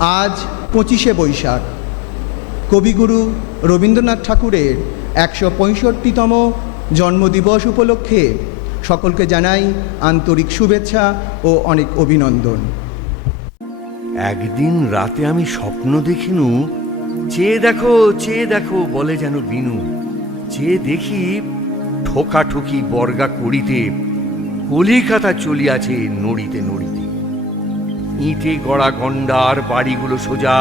আজ 25শে বৈশাখ, কবিগুরু রবীন্দ্রনাথ ঠাকুরের 165তম জন্মদিবস উপলক্ষে সকলকে জানাই আন্তরিক শুভেচ্ছা ও অনেক অভিনন্দন। একদিন রাতে আমি স্বপ্ন দেখিনু, চেয়ে দেখো বলে যেন বিনু। চেয়ে দেখি ঠোকাঠুকি বর্গা করিতে কলিকাতা চলিয়াছে নড়িতে নড়িতে। ইঁটে গড়া গন্ডার বাড়িগুলো সোজা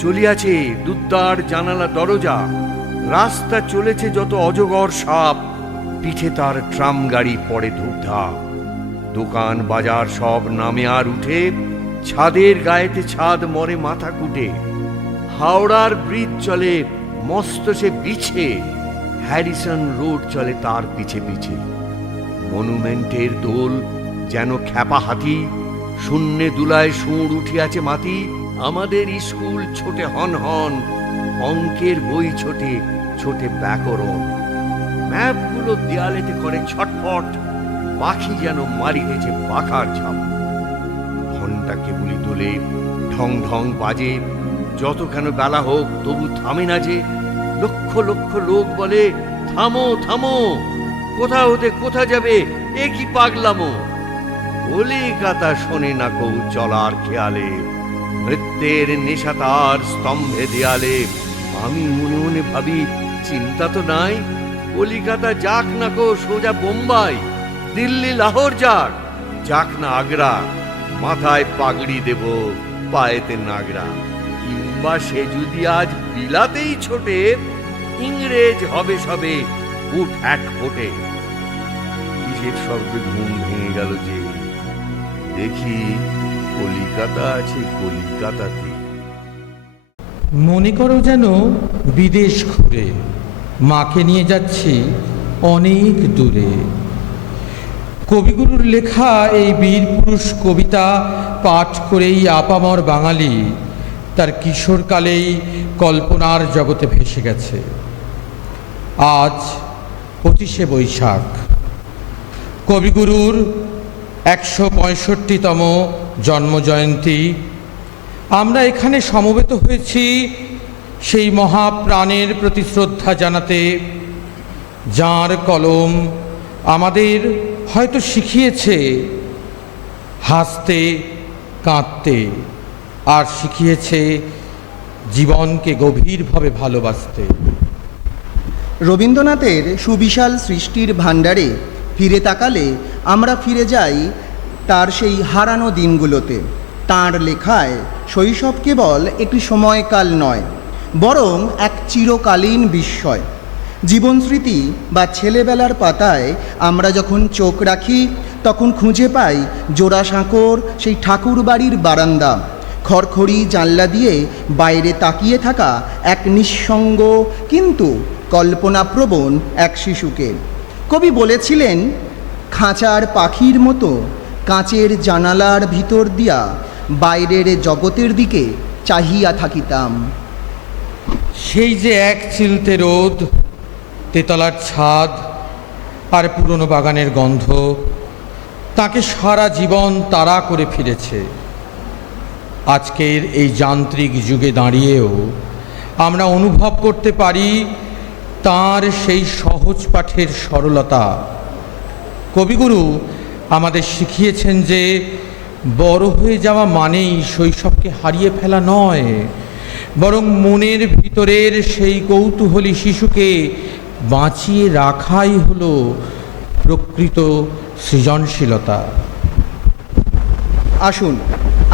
চলিয়াছে, দুদ্দার জানালা দরজা। রাস্তা চলেছে যত অজগর সাপ, পিঠে তার ট্রাম গাড়ি পড়ে ধূপধা। দোকান বাজার সব নামে আর উঠে, ছাদের গায়েতে ছাদ মরে মাথা কুটে। হাওড়ার ব্রিজ চলে মস্ত সে বিছে, হ্যারিসন রোড চলে তার পিছে পিছে। মনুমেন্টের দোল যেন খ্যাপা হাতি, শূন্যে দুলায় সুর উঠিয়াছে মাতি। আমাদের স্কুল ছোটে হন হন, অঙ্কের বই ছোটে ছোটে ব্যাকরণ। ম্যাপগুলো দেয়ালেতে করে ছটফট, পাখি যেন মারিতেছে পাখার ঝাপ। ঘন্টা কেবলি তোলে ঢং ঢং বাজে, যতখান বেলা হোক তবু থামে না যে। লক্ষ লক্ষ লোক বলে থামো থামো, কোথা হতে কোথা যাবে এ কি পাগলামো। কলিকাতা শোনে না কৌ চলার খেয়ালে, নৃত্যের নেশা তার স্তম্ভে দেয়ালে। আমি মনে মনে ভাবি চিন্তা তো নাই, কলিকাতা যাক না কো সোজা বোম্বাই, দিল্লি লাহোর যাক, যাক না আগ্রা। মাথায় পাগড়ি দেব পায়েতে নাগরা। কিংবা সে যদি আজ বিলাতেই ছোটে, ইংরেজ হবে সবে উঠ এক ফোটে। কিসের শব্দে ঘুম ভেঙে গেল যে, দেখি কলিকাতা আছে কলিকাতাতে। মনে করো যেন বিদেশ ঘুরে মাকে নিয়ে যাচ্ছি অনেক দূরে। কবিগুরুর লেখা এই বীর পুরুষ কবিতা পাঠ করেই আপামর বাঙালি তার কিশোরকালেই কল্পনার জগতে ভেসে গেছে। আজ 25শে বৈশাখ, কবিগুরুর 165তম জন্মজয়ন্তী। আমরা এখানে সমবেত হয়েছি সেই মহাপ্রাণের প্রতি শ্রদ্ধা জানাতে, যাঁর কলম আমাদের হয়তো শিখিয়েছে হাসতে কাঁদতে, আর শিখিয়েছে জীবনকে গভীরভাবে ভালোবাসতে। রবীন্দ্রনাথের সুবিশাল সৃষ্টির ভাণ্ডারে ফিরে তাকালে আমরা ফিরে যাই তার সেই হারানো দিনগুলোতে। তাঁর লেখায় শৈশব কেবল একটি সময়কাল নয়, বরং এক চিরকালীন বিস্ময়। জীবনস্মৃতি বা ছেলেবেলার পাতায় আমরা যখন চোখ রাখি, তখন খুঁজে পাই জোড়াসাঁকোর সেই ঠাকুর বাড়ির বারান্দা, খড়খড়ি জানলা দিয়ে বাইরে তাকিয়ে থাকা এক নিঃসঙ্গ কিন্তু কল্পনাপ্রবণ এক শিশুকে। কবি বলেছিলেন, খাঁচার পাখির মতো কাঁচের জানালার ভিতর দিয়া বাইরের জগতের দিকে চাহিয়া থাকিতাম। সেই যে এক চিলতে রোদ, তেতলার ছাদ আর পুরনো বাগানের গন্ধ তাকে সারা জীবন তাড়া করে ফিরেছে। আজকের এই যান্ত্রিক যুগে দাঁড়িয়েও আমরা অনুভব করতে পারি তার সেই সহজ পাঠের সরলতা। কবিগুরু আমাদের শিখিয়েছেন যে বড় হয়ে যাওয়া মানেই শৈশবকে হারিয়ে ফেলা নয়, বরং মনের ভিতরের সেই কৌতূহলী শিশুকে বাঁচিয়ে রাখাই হলো প্রকৃত সৃজনশীলতা। আসুন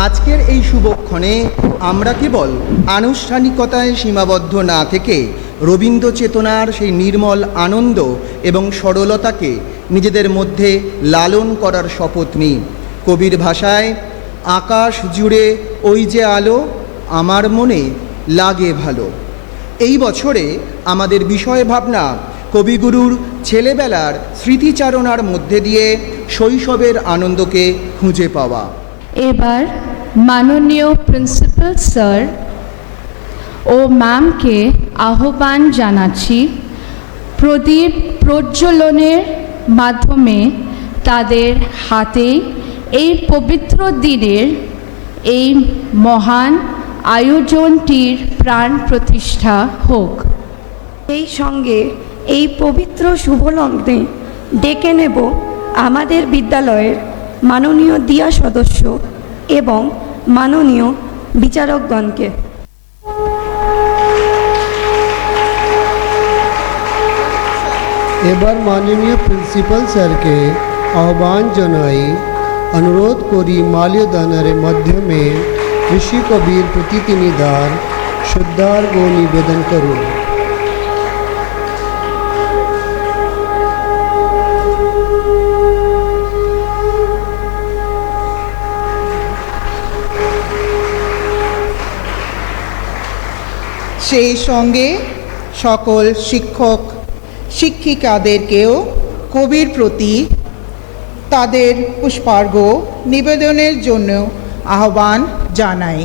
আজকের এই শুভক্ষণে আমরা কেবল আনুষ্ঠানিকতায় সীমাবদ্ধ না থেকে রবীন্দ্র চেতনার সেই নির্মল আনন্দ এবং সরলতাকে নিজেদের মধ্যে লালন করার শপথ নিই। কবির ভাষায়, আকাশ জুড়ে ওই যে আলো, আমার মনে লাগে ভালো। এই বছরে আমাদের বিষয় ভাবনা কবিগুরুর ছেলেবেলার স্মৃতিচারণার মধ্যে দিয়ে শৈশবের আনন্দকে খুঁজে পাওয়া। এবার মাননীয় প্রিন্সিপাল স্যার ও ম্যামকে আহ্বান জানাচ্ছি প্রদীপ প্রজ্বলনের মাধ্যমে তাদের হাতে এই পবিত্র দিনের এই মহান আয়োজনটির প্রাণ প্রতিষ্ঠা হোক। এই সঙ্গে এই পবিত্র শুভলগ্নে ডেকে নেব আমাদের বিদ্যালয়ের মাননীয় দিয়া সদস্য এবং মাননীয় বিচারকগণকে। এবার মাননীয় প্রিন্সিপাল স্যারকে আহ্বান জানাই, অনুরোধ করি মাল্যদানের মাধ্যমে ঋষি কবির প্রতি তিনি তার শ্রদ্ধার্ঘ নিবেদন করুন। সেই সঙ্গে সকল শিক্ষক শিক্ষিকাদেরকেও কবির প্রতি তাদের পুষ্পার্ঘ নিবেদনের জন্য আহ্বান জানাই।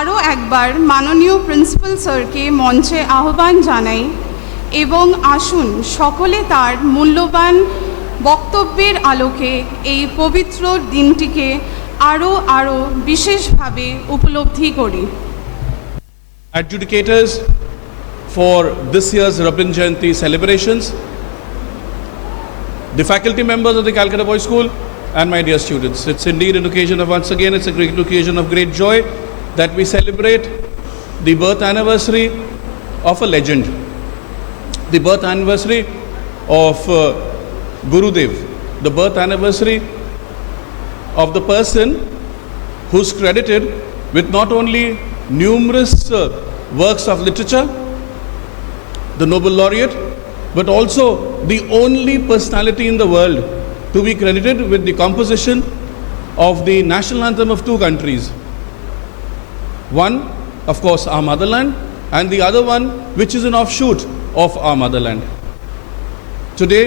আরও একবার মাননীয় প্রিন্সিপাল স্যারকে মঞ্চে আহ্বান জানাই এবং আসুন সকলে তার মূল্যবান বক্তব্যের আলোকে এই পবিত্র দিনটিকে আরও বিশেষভাবে উপলব্ধি করি। Adjudicators for this year's Rabin Jayanti celebrations, the faculty members of the Calcutta Boys School, and my dear students. It's indeed an occasion of, once again, it's a great occasion of great joy that we celebrate the birth anniversary of a legend, the birth anniversary of Gurudev, the birth anniversary of the person who's credited with not only numerous works of literature, the Nobel laureate, but also the only personality in the world to be credited with the composition of the national anthem of two countries. One, of course, our motherland, and the other one, which is an offshoot of our motherland. Today,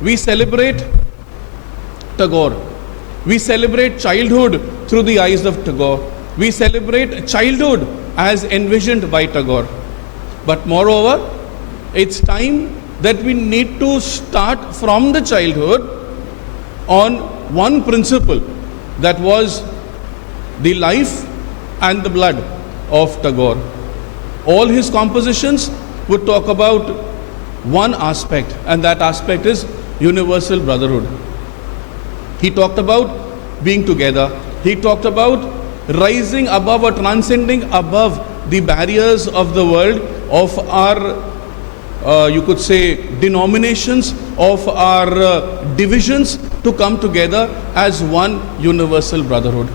we celebrate Tagore. We celebrate childhood through the eyes of Tagore. We celebrate childhood as envisioned by Tagore. But moreover, it's time that we need to start from the childhood on one principle, that was the life and the blood of Tagore. All his compositions would talk about one aspect, and that aspect is universal brotherhood. He talked about being together. He talked about rising above or transcending above the barriers of the world, of our, you could say, denominations, of our divisions, to come together as one universal brotherhood.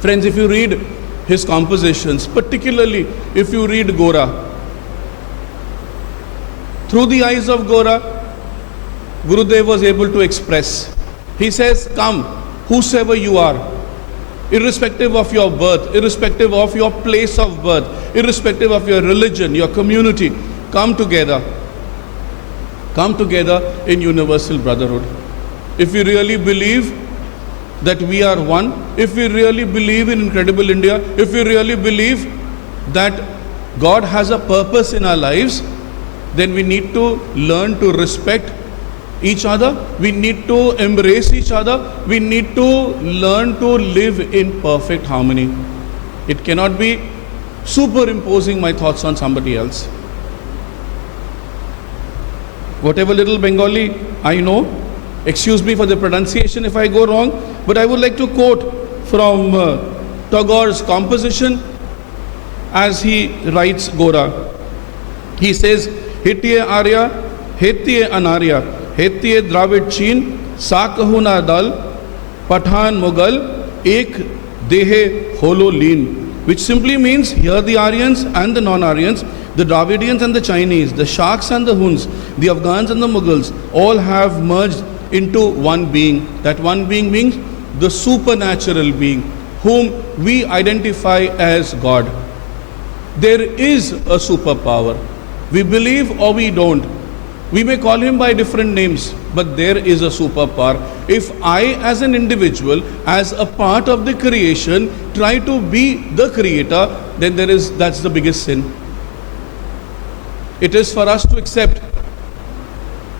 Friends, if you read his compositions, particularly if you read Gora, through the eyes of Gora, Gurudev was able to express. He says, come, whosoever you are, irrespective of your birth, irrespective of your place of birth, irrespective of your religion, your community, come together. Come together in universal brotherhood. If we really believe that we are one, if we really believe in Incredible India, if we really believe that God has a purpose in our lives, then we need to learn to respect each other. We need to embrace each other. We need to learn to live in perfect harmony. It cannot be superimposing my thoughts on somebody else. Whatever little Bengali I know, excuse me for the pronunciation if I go wrong, but I would like to quote from Tagore's composition as he writes Gora. He says, Hitye Arya, Hetye Anarya, Hetye Dravid Chin, Sakahuna Dal, Pathan Mughal, Ek Dehe Holo Leen, which simply means here the Aryans and the non-Aryans, the Dravidians and the Chinese, the Sharks and the Huns, the Afghans and the Mughals, all have merged into one being. That one being means the supernatural being, whom we identify as God. There is a superpower. We believe or we don't. We may call him by different names, but there is a superpower. If I, as an individual, as a part of the creation, try to be the creator, then that's the biggest sin. It is for us to accept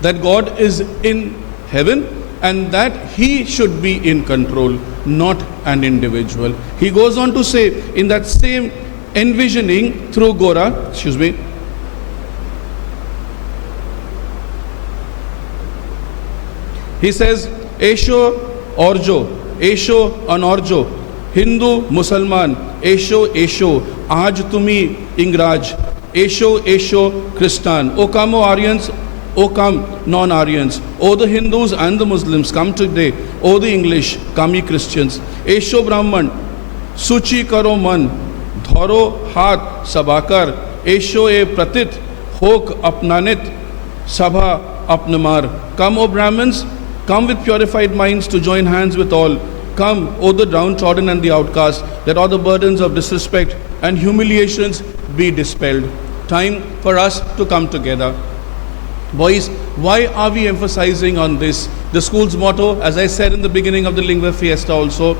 that God is in heaven and that he should be in control, not an individual. He goes on to say in that same envisioning through Gora, he says, Esho Orjo, Esho Anorjo, Hindu Musalman, Esho Esho, Aaj Tumi Ingraj, Esho Esho Christian. O come, O Aryans, O come, non-Aryans. O the Hindus and the Muslims, come today. O the English, come ye Christians. Esho Brahman, Suchi Karo Man, Dhoro Hath Sabakar, Esho e Pratit, Hok Apnanit, Sabha Apnamar. Come, O Brahmins, come with purified minds to join hands with all. Come, O the downtrodden and the outcast, that all the burdens of disrespect and humiliations be dispelled. Time for us to come together. Boys, why are we emphasizing on this? The school's motto, as I said in the beginning of the Lingua Fiesta also,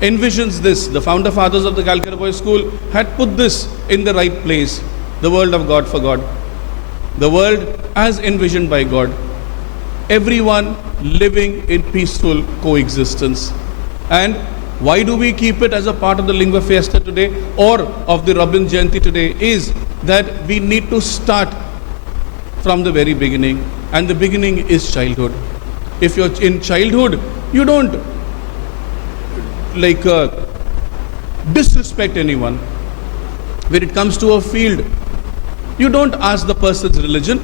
envisions this. The founder fathers of the Calcutta Boys School had put this in the right place. The world of God for God. The world as envisioned by God. Everyone living in peaceful coexistence. And why do we keep it as a part of the Lingua Fiesta today or of the Rabin Jayanti today is that we need to start from the very beginning, and the beginning is childhood. If you're in childhood, you don't disrespect anyone. When it comes to a field, you don't ask the person's religion.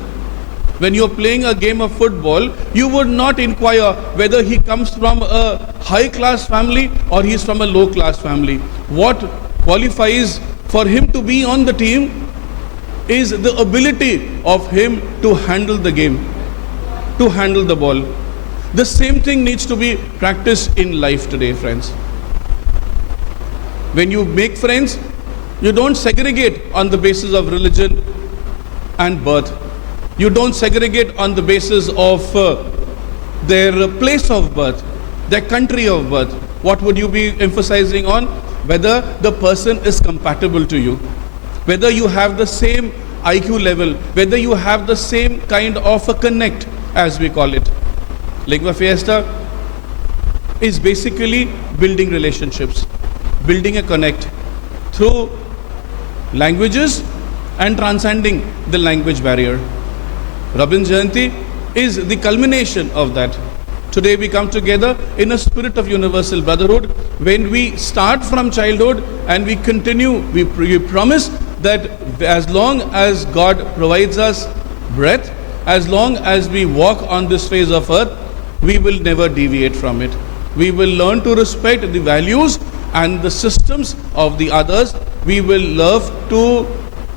When you're playing a game of football, you would not inquire whether he comes from a high-class family or he's from a low-class family. What qualifies for him to be on the team is the ability of him to handle the game, to handle the ball. The same thing needs to be practiced in life today, friends. When you make friends, you don't segregate on the basis of religion and birth. You don't segregate on the basis of their place of birth, their country of birth, what would you be emphasizing on? Whether the person is compatible to you, whether you have the same IQ level, whether you have the same kind of a connect, as we call it. Lingua Fiesta is basically building relationships, building a connect through languages and transcending the language barrier. Rabin Jayanti is the culmination of that. Today we come together in a spirit of universal brotherhood. When we start from childhood and we continue, we promise that as long as God provides us breath, as long as we walk on this face of earth, we will never deviate from it. We will learn to respect the values and the systems of the others. We will love to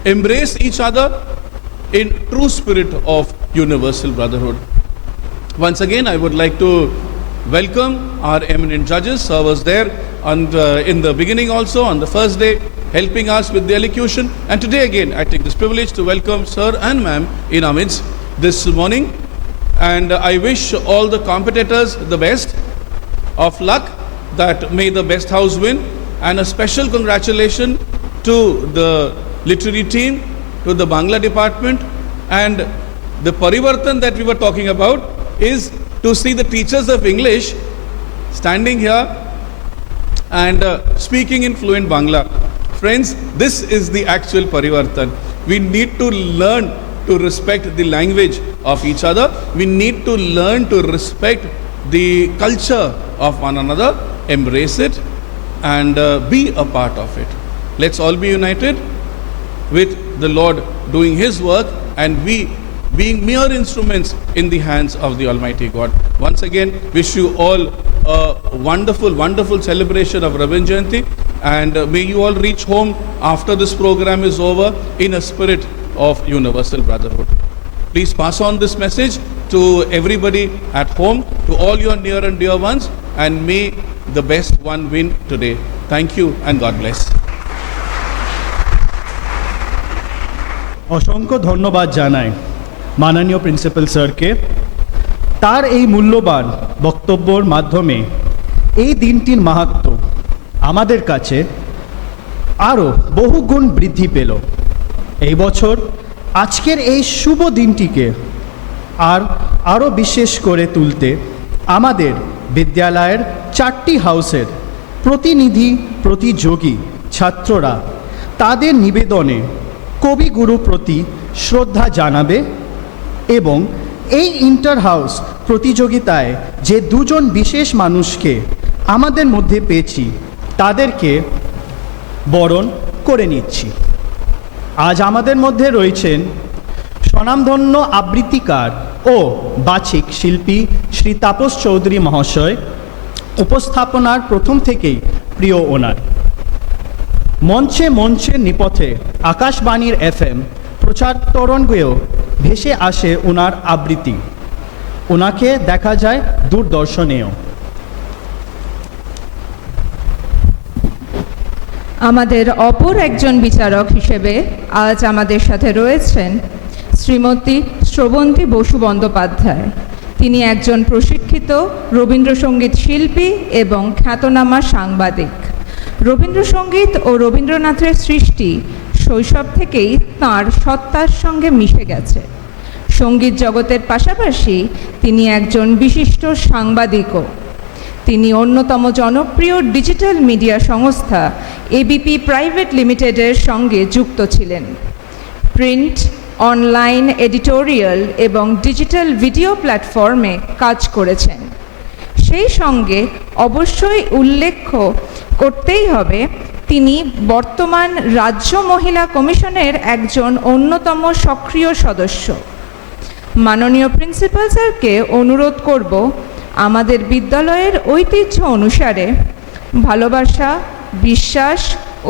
embrace each other in true spirit of universal brotherhood. Once again, I would like to welcome our eminent judges. Sir was there in the beginning also, on the first day, helping us with the elocution. And today again, I take this privilege to welcome Sir and Ma'am in our midst this morning. And I wish all the competitors the best of luck, that may the best house win. And a special congratulations to the literary team, to the Bangla department. And the parivartan that we were talking about is to see the teachers of English standing here and speaking in fluent Bangla. Friends, this is the actual parivartan. We need to learn to respect the language of each other. We need to learn to respect the culture of one another, embrace it, and be a part of it. Let's all be united with the Lord doing His work, and we being mere instruments in the hands of the Almighty God. Once again, wish you all a wonderful, wonderful celebration of Rabin Jayanti, and may you all reach home after this program is over in a spirit of universal brotherhood. Please pass on this message to everybody at home, to all your near and dear ones, and may the best one win today. Thank you and God bless. অসংখ্য ধন্যবাদ জানাই মাননীয় principal স্যারকে তার এই মূল্যবান বক্তব্যের মাধ্যমে এই দিনটির মাহাত্ম্য আমাদের কাছে আরও বহুগুণ বৃদ্ধি পেল। এই বছর আজকের এই শুভ দিনটিকে আরও বিশেষ করে তুলতে আমাদের বিদ্যালয়ের 4টি হাউসের প্রতিযোগী ছাত্ররা তাদের নিবেদনে কবিগুরু প্রতি শ্রদ্ধা জানাবে এবং এই ইন্টার হাউস প্রতিযোগিতায় যে দুজন বিশেষ মানুষকে আমাদের মধ্যে পেয়েছি তাদেরকে বরণ করে নিচ্ছি। আজ আমাদের মধ্যে রয়েছেন স্বনামধন্য আবৃত্তিকার ও বাচিক শিল্পী শ্রী তাপস চৌধুরী মহাশয়। উপস্থাপনার প্রথম থেকেই প্রিয় ওনার। মঞ্চে মঞ্চের নিপথে আকাশবাণীর FM প্রচার তরঙ্গেও ভেসে আসে ওনার আবৃত্তি। ওনাকে দেখা যায় দূরদর্শনেও। আমাদের অপর একজন বিচারক হিসেবে আজ আমাদের সাথে রয়েছেন শ্রীমতী শ্রবন্তী বসু বন্দ্যোপাধ্যায়। তিনি একজন প্রশিক্ষিত রবীন্দ্রসঙ্গীত শিল্পী এবং খ্যাতনামা সাংবাদিক। রবীন্দ্রসঙ্গীত ও রবীন্দ্রনাথের সৃষ্টি শৈশব থেকেই তাঁর সত্তার সঙ্গে মিশে গেছে। সঙ্গীত জগতের পাশাপাশি তিনি একজন বিশিষ্ট সাংবাদিকও। তিনি অন্যতম জনপ্রিয় ডিজিটাল মিডিয়া সংস্থা এবিপি প্রাইভেট লিমিটেডের সঙ্গে যুক্ত ছিলেন। প্রিন্ট, অনলাইন, এডিটোরিয়াল এবং ডিজিটাল ভিডিও প্ল্যাটফর্মে কাজ করেছেন। সেই সঙ্গে অবশ্যই উল্লেখ করতেই হবে তিনি বর্তমান রাজ্য মহিলা কমিশনের একজন অন্যতম সক্রিয় সদস্য। মাননীয় প্রিন্সিপাল স্যারকে অনুরোধ করব আমাদের বিদ্যালয়ের ঐতিহ্য অনুসারে ভালোবাসা, বিশ্বাস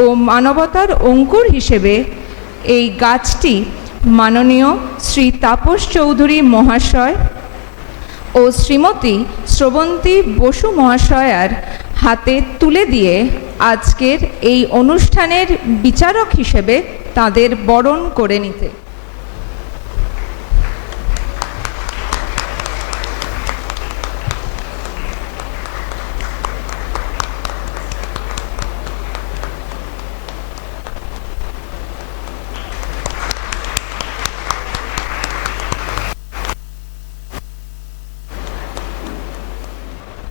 ও মানবতার অঙ্কুর হিসেবে এই গাছটি মাননীয় শ্রী তাপস চৌধুরী মহাশয় ও শ্রীমতী শ্রবন্তী বসু মহাশয়ার হাতে তুলে দিয়ে আজকের এই অনুষ্ঠানের বিচারক হিসেবে তাদের বরণ করে নিতে।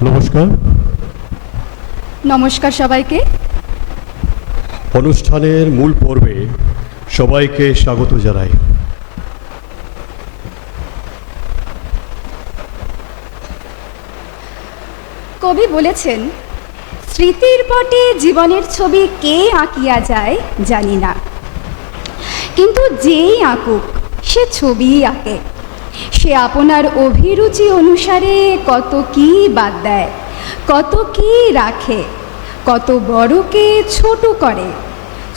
নমস্কার। নমস্কার সবাইকে। অনুষ্ঠানের মূল পর্বে সবাইকে স্বাগত জানাই। কবি বলেছেন, স্মৃতির পটে জীবনের ছবি কে আঁকিয়া যায় জানি না, কিন্তু যেই আঁকুক সে ছবিই আঁকে। সে আপনার অভিরুচি অনুসারে কত কি বাদ দেয়, কত কি রাখে, কত বড়কে ছোট করে,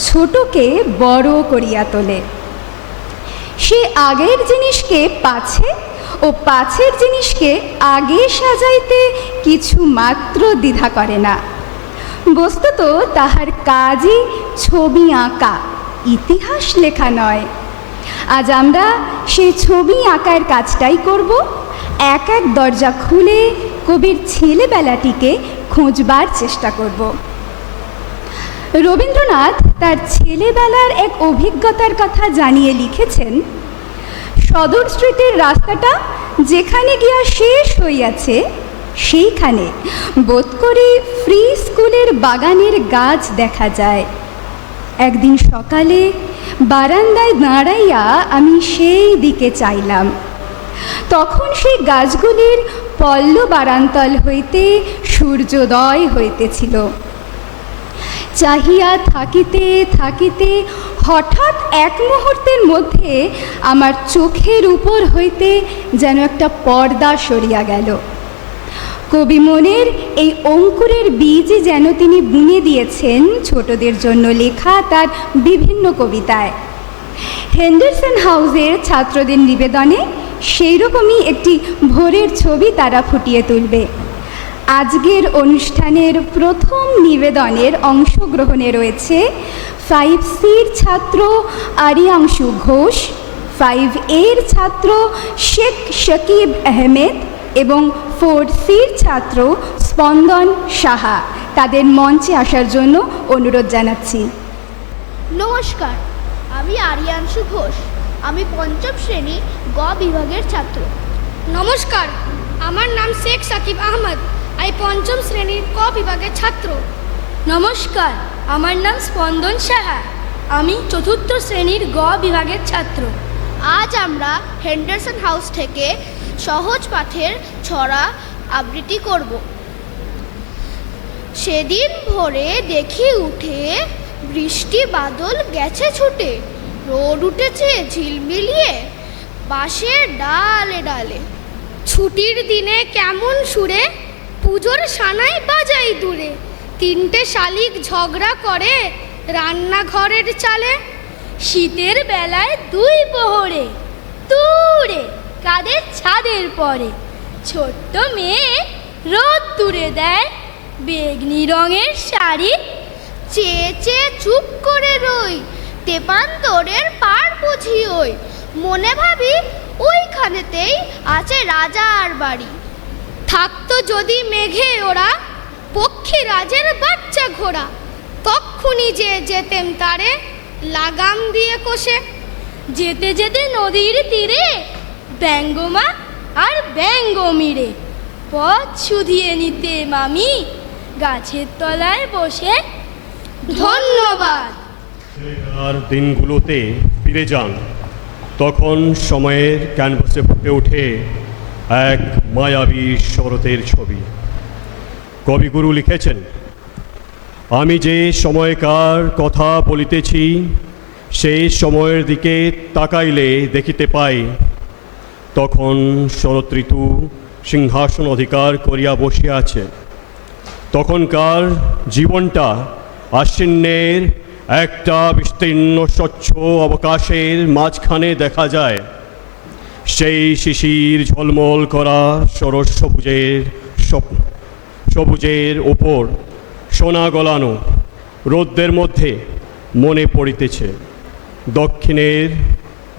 ছোটকে বড় করিয়া তোলে। সে আগের জিনিসকে পাছে ও পাছের জিনিসকে আগে সাজাইতে কিছু মাত্র দ্বিধা করে না। বস্তুত তাহার কাজই ছবি আঁকা, ইতিহাস লেখা নয়। আজ আমরা সেই ছবি আঁকার কাজটাই করব। এক এক দরজা খুলে কবির ছেলেবেলাটিকে খোঁজবার চেষ্টা করব। রবীন্দ্রনাথ তার ছেলেবেলার এক অভিজ্ঞতার কথা জানিয়ে লিখেছেন, সদর স্ট্রিটের রাস্তাটা যেখানে গিয়া শেষ হইয়াছে সেইখানে বোধ করি ফ্রি স্কুলের বাগানের গাছ দেখা যায়। একদিন সকালে বারান্দায় দাঁড়াইয়া আমি সেই দিকে চাইলাম। তখন সেই গাছগুলির পল্ল বারান্তল হইতে সূর্যোদয় হইতেছিল। চাহিয়া থাকিতে থাকিতে হঠাৎ এক মুহূর্তের মধ্যে আমার চোখের উপর হইতে যেন একটা পর্দা সরিয়া গেল। কবি মনের এই অঙ্কুরের বীজই যেন তিনি বুনে দিয়েছেন ছোটদের জন্য লেখা তার বিভিন্ন কবিতায়। হেন্ডারসন হাউসের ছাত্রদের নিবেদনে সেই রকমই একটি ভোরের ছবি তারা ফুটিয়ে তুলবে। আজকের অনুষ্ঠানের প্রথম নিবেদনের অংশগ্রহণে রয়েছে 5C'র ছাত্র আরিয়াংশু ঘোষ, 5A'র ছাত্র শেখ শকিব আহমেদ এবং 4C'র ছাত্র স্পন্দন সাহা। তাদের মঞ্চে আসার জন্য অনুরোধ জানাচ্ছি। নমস্কার, আমি আরিয়াংশু ঘোষ। আমি পঞ্চম শ্রেণী গ বিভাগের ছাত্র। নমস্কার, আমার নাম শেখ সাকিব আহমদ। আমি পঞ্চম শ্রেণীর ক বিভাগের ছাত্র। নমস্কার, আমার নাম স্পন্দন সাহা। আমি চতুর্থ শ্রেণীর গ বিভাগের ছাত্র। আজ আমরা হেন্ডারসন হাউস থেকে সহজ পাঠের ছড়া আবৃত্তি করব। সেদিন ভোরে দেখি উঠে বৃষ্টি বাদল গেছে ছুটে, রোদ উঠেছে ঝিলমিলিয়ে বাঁশের ডালে ডালে। ছুটির দিনে কেমন সুরে পুজোর সানাই বাজাই দূরে, তিনটে শালিক ঝগড়া করে রান্নাঘরের চালে। শীতের বেলায় দুই প্রহরে দূরে কাদের ছাদের পরে, ছোট্ট মেয়ে রোদ দূরে দেয় বেগনি রঙের শাড়ি। চেয়ে চেয়ে চুপ করে রই, তেপান্তরের পার বুঝি ওই। মনে ভাবি ওইখানেতেই আছে রাজার বাড়ি। থাকতো যদি মেঘে ওরা পক্ষী রাজের বাচ্চা ঘোড়া, তক্ষুনি যে যেতেম তারে লাগাম দিয়ে কষে। যেতে যেতে নদীর তীরে ব্যঙ্গমা আর ব্যঙ্গমিরে, পথ শুধিয়ে নিতে মামি গাছের তলায় বসে। ধন্যবাদ। আর দিনগুলোতে ফিরে যান, তখন সময়ের ক্যানভাসে ফুটে ওঠে এক মায়াবী শরতের ছবি। কবিগুরু লিখেছেন, আমি যে সময়কার কথা বলিতেছি সেই সময়ের দিকে তাকাইলে দেখিতে পাই, তখন শরৎ ঋতু সিংহাসন অধিকার করিয়া বসিয়া আছে। তখনকার জীবনটা আশ্বিনের একটা বিস্তীর্ণ স্বচ্ছ অবকাশের মাঝখানে দেখা যায়। সেই শিশির ঝলমল করা সরস সবুজের ওপর সোনা গলানো রোদ্রের মধ্যে মনে পড়িতেছে দক্ষিণের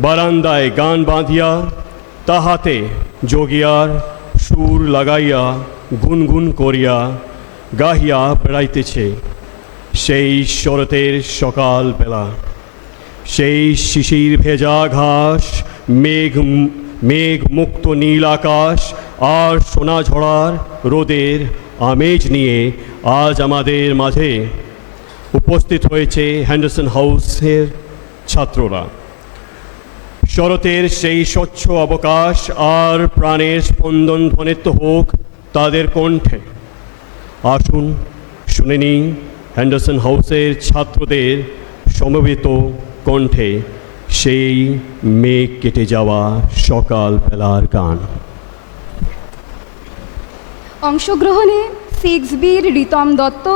বারান্দায় গান বাঁধিয়া তাহাতে যোগিয়ার সুর লাগাইয়া গুনগুন করিয়া গাহিয়া বেড়াইতেছে সেই শরতের সকালবেলা। সেই শিশির ভেজা ঘাস, মেঘ মুক্ত নীল আকাশ আর সোনাঝরার রোদের আমেজ নিয়ে আজ আমাদের মাঝে উপস্থিত হয়েছে হেন্ডারসন হাউসের ছাত্ররা। শরতের সেই স্বচ্ছ অবকাশ আর প্রাণের স্পন্দন ধ্বনিত হোক তাদের কণ্ঠে। আসুন শুনে নিই হেন্ডারসন হাউসের ছাত্রদের সমবেত কণ্ঠে সেই মেঘ কেটে যাওয়া সকালবেলার গান। অংশগ্রহণে 6B'র রিতম দত্ত,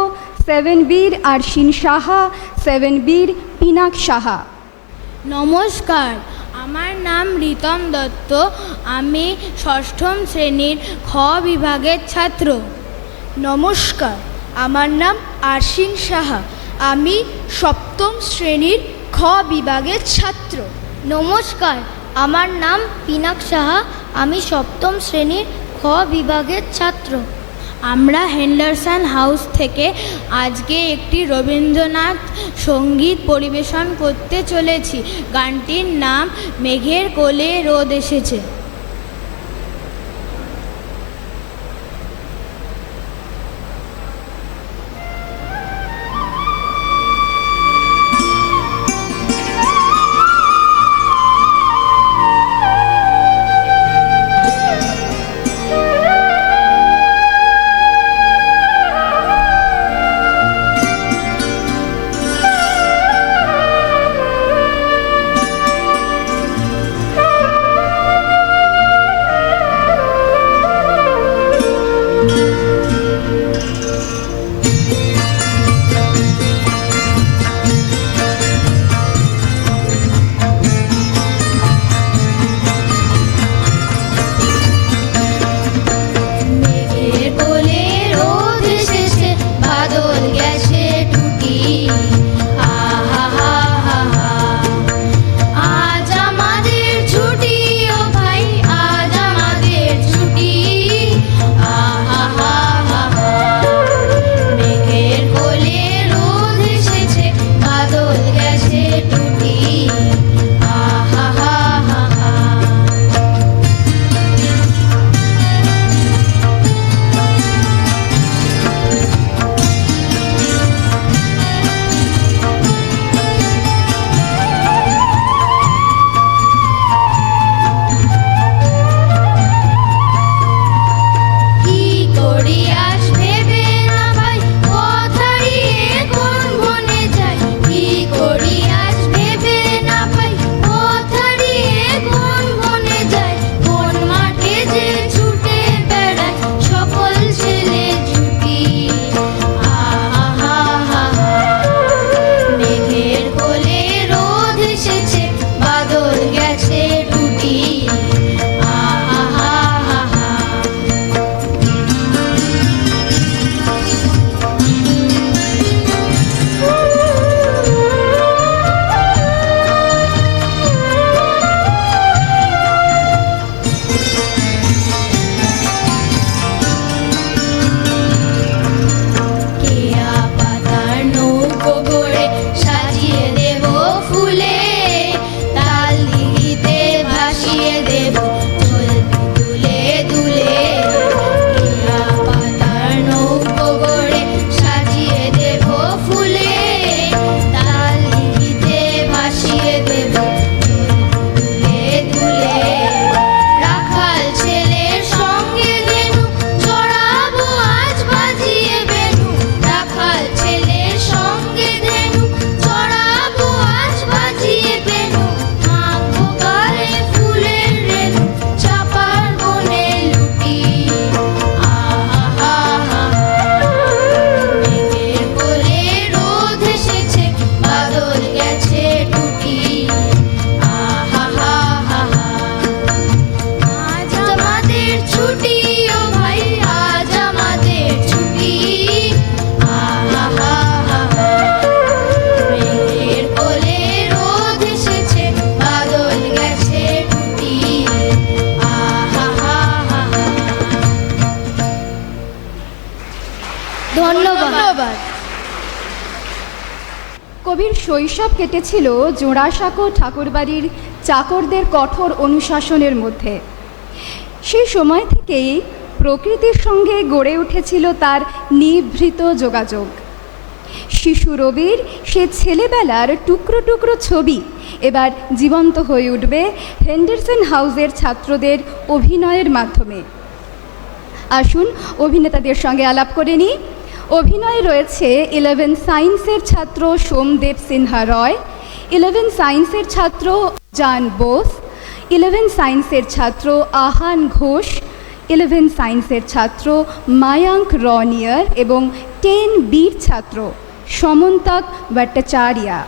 7B'র আরশিন সাহা, 7B'র পিনাক সাহা। নমস্কার, আমার নাম রিতম দত্ত। আমি ষষ্ঠম শ্রেণীর খ বিভাগের ছাত্র। নমস্কার, আমার নাম আরশিন সাহা। আমি সপ্তম শ্রেণীর খ বিভাগের ছাত্র। নমস্কার, আমার নাম পিনাক সাহা। আমি সপ্তম শ্রেণীর খ বিভাগের ছাত্র। আমরা হেন্ডারসন হাউস থেকে আজকে একটি রবীন্দ্রনাথ সঙ্গীত পরিবেশন করতে চলেছি। গানটির নাম মেঘের কোলে রোদ এসেছে। ধন্যবাদ। কবির শৈশব কেটেছিল জোড়াসাঁকো ঠাকুরবাড়ির চাকরদের কঠোর অনুশাসনের মধ্যে। সেই সময় থেকেই প্রকৃতির সঙ্গে গড়ে উঠেছিল তার নিভৃত যোগাযোগ। শিশু রবির সে ছেলেবেলার টুকরো টুকরো ছবি এবার জীবন্ত হয়ে উঠবে হেন্ডারসন হাউসের ছাত্রদের অভিনয়ের মাধ্যমে। আসুন অভিনেতাদের সঙ্গে আলাপ করে নিই। অভিনয়ে রয়েছে 11 সায়েন্সের ছাত্র সোমদেব সিনহা রয়, 11 সায়েন্সের ছাত্র জান বোস, 11 সায়েন্সের ছাত্র আহান ঘোষ, 11 সায়েন্সের ছাত্র মায়াঙ্ক রনিয়ার এবং 10 বির ছাত্র সমন্তক ভট্টাচার্যা।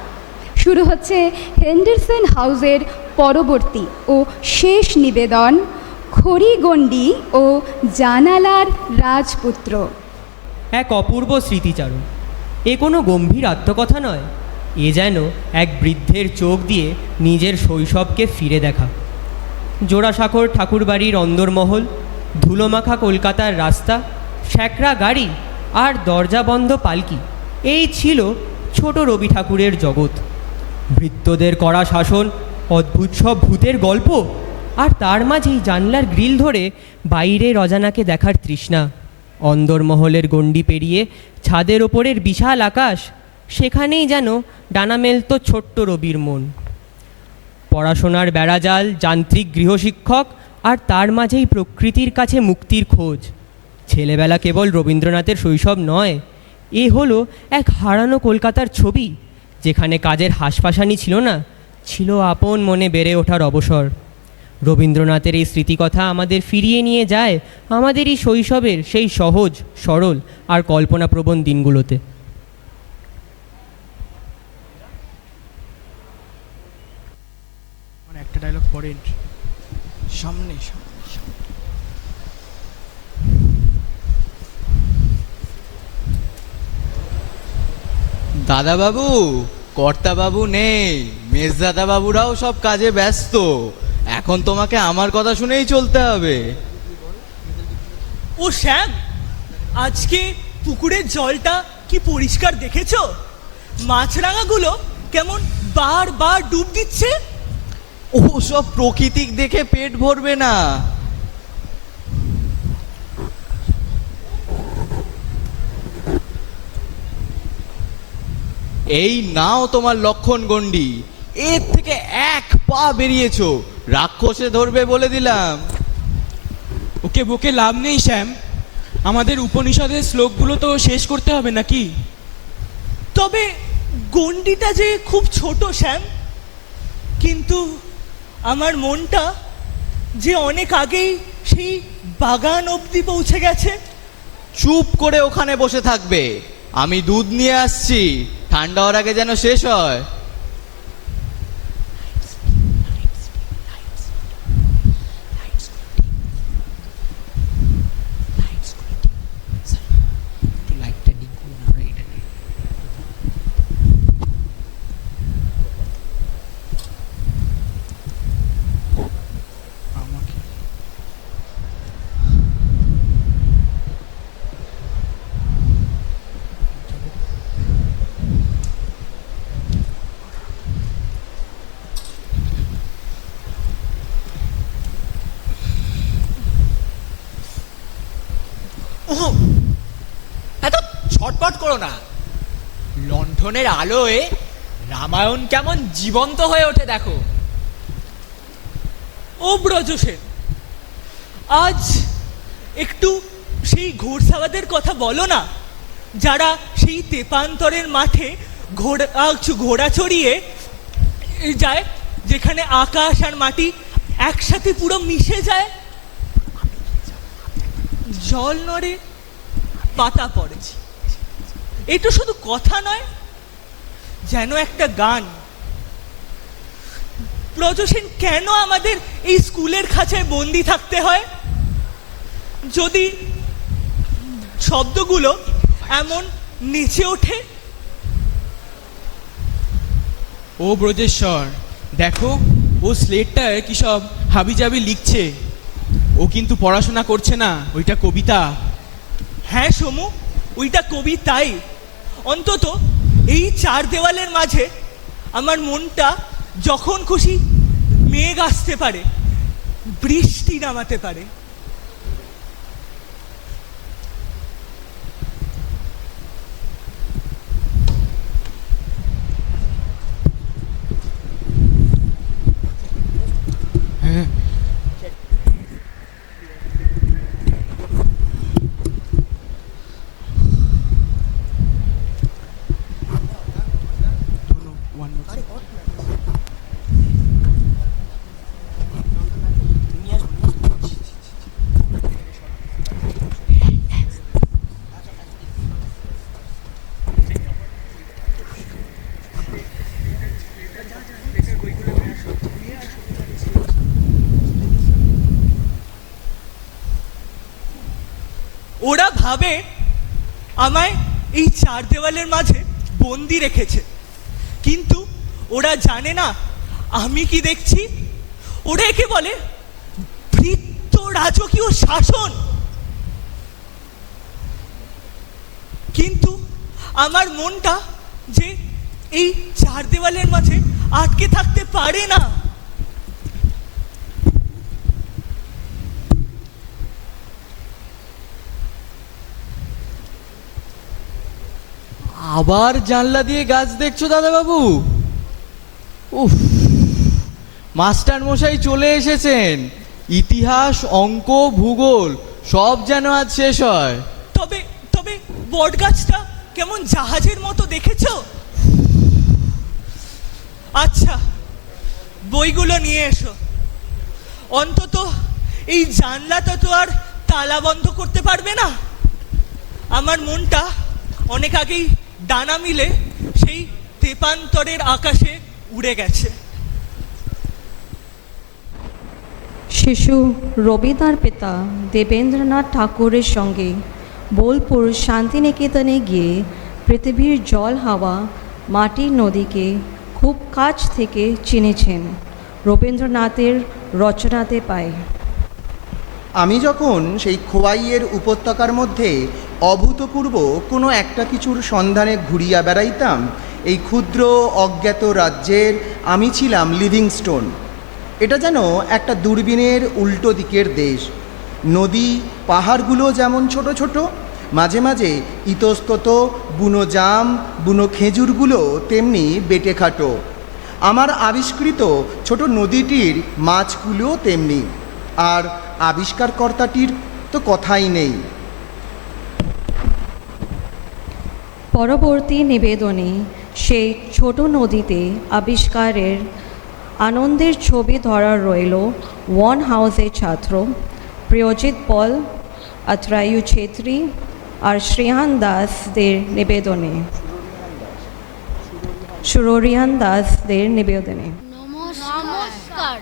শুরু হচ্ছে হেন্ডারসন হাউসের পরবর্তী ও শেষ নিবেদন, খড়িগণ্ডি ও জানালার রাজপুত্র। এক অপূর্ব স্মৃতিচারণ। এ কোনো গম্ভীর আত্মকথা নয়, এ যেন এক বৃদ্ধের চোখ দিয়ে নিজের শৈশবকে ফিরে দেখা। জোড়াসাঁকোর ঠাকুরবাড়ির অন্দরমহল, ধুলোমাখা কলকাতার রাস্তা, শ্যাকরা গাড়ি আর দরজা বন্ধ পালকি, এই ছিল ছোট রবি ঠাকুরের জগৎ। ভৃত্যদের কড়া শাসন, অদ্ভুত সব ভূতের গল্প, আর তার মাঝেই জানলার গ্রিল ধরে বাইরের অজানাকে দেখার তৃষ্ণা। অন্দরমহলের গণ্ডি পেরিয়ে ছাদের ওপরের বিশাল আকাশ, সেখানেই যেন ডানা মেলত ছোট্ট রবির মন। পড়াশোনার বেড়াজাল, যান্ত্রিক গৃহশিক্ষক, আর তার মাঝেই প্রকৃতির কাছে মুক্তির খোঁজ। ছেলেবেলা কেবল রবীন্দ্রনাথের শৈশব নয়, এ হলো এক হারানো কলকাতার ছবি, যেখানে কাজের হাসপাসানি ছিল না, ছিল আপন মনে বেড়ে ওঠার অবসর। রবীন্দ্রনাথের এই স্মৃতিকথা আমাদের ফিরিয়ে নিয়ে যায় আমাদেরই শৈশবের সেই সহজ, সরল আর কল্পনাপ্রবণ দিনগুলোতে। একটা ডায়লগ পড়েন, সামনে দাদাবাবু, কর্তাবাবু নেই, মেজদাদাবাবুরাও সব কাজে ব্যস্ত। এখন তোমাকে আমার কথা শুনেই চলতে হবে। ও শ্যাম, আজকে পুকুরের জলটা কি পরিষ্কার দেখেছো? মাছরাঙাগুলো কেমন বারবার ডুব দিচ্ছে। ও সব প্রকৃতিক দেখে পেট ভরবে না। এই নাও তোমার লক্ষণ গণ্ডি, এর থেকে এক পা বেরিয়েছো, রাক্ষসে ধরবে বলে দিলাম। ওকে বকে লাভ নেই শ্যাম, আমাদের উপনিষদের শ্লোকগুলো তো শেষ করতে হবে নাকি? তবে গণ্ডিটা যে খুব ছোট শ্যাম, কিন্তু আমার মনটা যে অনেক আগেই সেই বাগান অবধি পৌঁছে গেছে। চুপ করে ওখানে বসে থাকবে, আমি দুধ নিয়ে আসছি, ঠান্ডা হওয়ার আগে যেন শেষ হয়। এত ছটপট করো না, লণ্ঠনের আলোয় রামায়ণ কেমন জীবন্ত হয়ে ওঠে দেখো। ও ব্রজসেন, আজ একটু সেই ঘোড়সাওয়াদের কথা বলো না, যারা সেই তেপান্তরের মাঠে ঘোড়া চড়িয়ে যায়, যেখানে আকাশ আর মাটি একসাথে পুরো মিশে যায়। জল নড়ে, পাতা পড়ে, এটা শুধু কথা নয়, যেন একটা গান। ব্রজসেন, কেন আমাদের এই স্কুলের খাঁচায় বন্দি থাকতে হয়? যদি শব্দগুলো এমন নেচে ওঠে। ও ব্রজেশ্বর, দেখো ও স্লেটটায় কি সব হাবিজাবি লিখছে। ও কিন্তু পড়াশোনা করছে না, ওইটা কবিতা। হ্যাঁ সমু, ওইটা কবিতাই। অন্তত এই চার দেওয়ালের মাঝে আমার মনটা যখন খুশি মেঘ আসতে পারে, বৃষ্টি নামাতে পারে। ভাবে আমায় এই চার দেওয়ালের মাঝে বন্দি রেখেছে, কিন্তু ওরা জানে না আমি কি দেখছি। ওরা একে বলে ভৃত্য রাজকীয় শাসন। কিন্তু আমার মনটা যে এই চার দেওয়ালের মাঝে আটকে থাকতে পারে না। আবার জানলা দিয়ে গাছ দেখছো দাদাবাবু? উফ, মাস্টার মশাই চলে এসেছেন। ইতিহাস, অঙ্ক, ভূগোল সব যেন আজ শেষ হয়। তবে তবে বট গাছটা কেমন জাহাজের মতো দেখেছো? আচ্ছা, বইগুলো নিয়ে এসো। অন্তত এই জানলাটা তো আর তালা বন্ধ করতে পারবে না। আমার মনটা অনেক আগেই ডানা মিলে সেই তেপান্তরের আকাশে উড়ে গেছে। শিশু রবি তার পিতা দেবেন্দ্রনাথ ঠাকুরের সঙ্গে বোলপুর শান্তিনিকেতনে গিয়ে পৃথিবীর জল, হাওয়া, মাটি, নদীকে খুব কাছ থেকে চিনেছেন রবীন্দ্রনাথের রচনাতে পায়। আমি যখন সেই খোয়াইয়ের উপত্যকার মধ্যে অভূতপূর্ব কোনো একটা কিছুর সন্ধানে ঘুরিয়া বেড়াইতাম, এই ক্ষুদ্র অজ্ঞাত রাজ্যের আমি ছিলাম লিভিংস্টোন। এটা যেন একটা দূরবীনের উল্টো দিকের দেশ। নদী, পাহাড়গুলো যেমন ছোট ছোট, মাঝে মাঝে ইতস্তত বুনো জাম, বুনো খেজুরগুলো তেমনি বেটে খাটো। আমার আবিষ্কৃত ছোট নদীটির মাছগুলোও তেমনি। আর আবিষ্কারকর্তাটির তো কথাই নেই। পরবর্তী নিবেদনে সেই ছোট নদীতে আবিষ্কারের আনন্দের ছবি ধরা রইল ওয়ান হাউসের ছাত্র প্রিয়জিৎ পল, আত্রায়ু ছেত্রী আর শ্রেয়ান দাসদের নিবেদনে, সুররিয়ান দাসদের নিবেদনে। নমস্কার,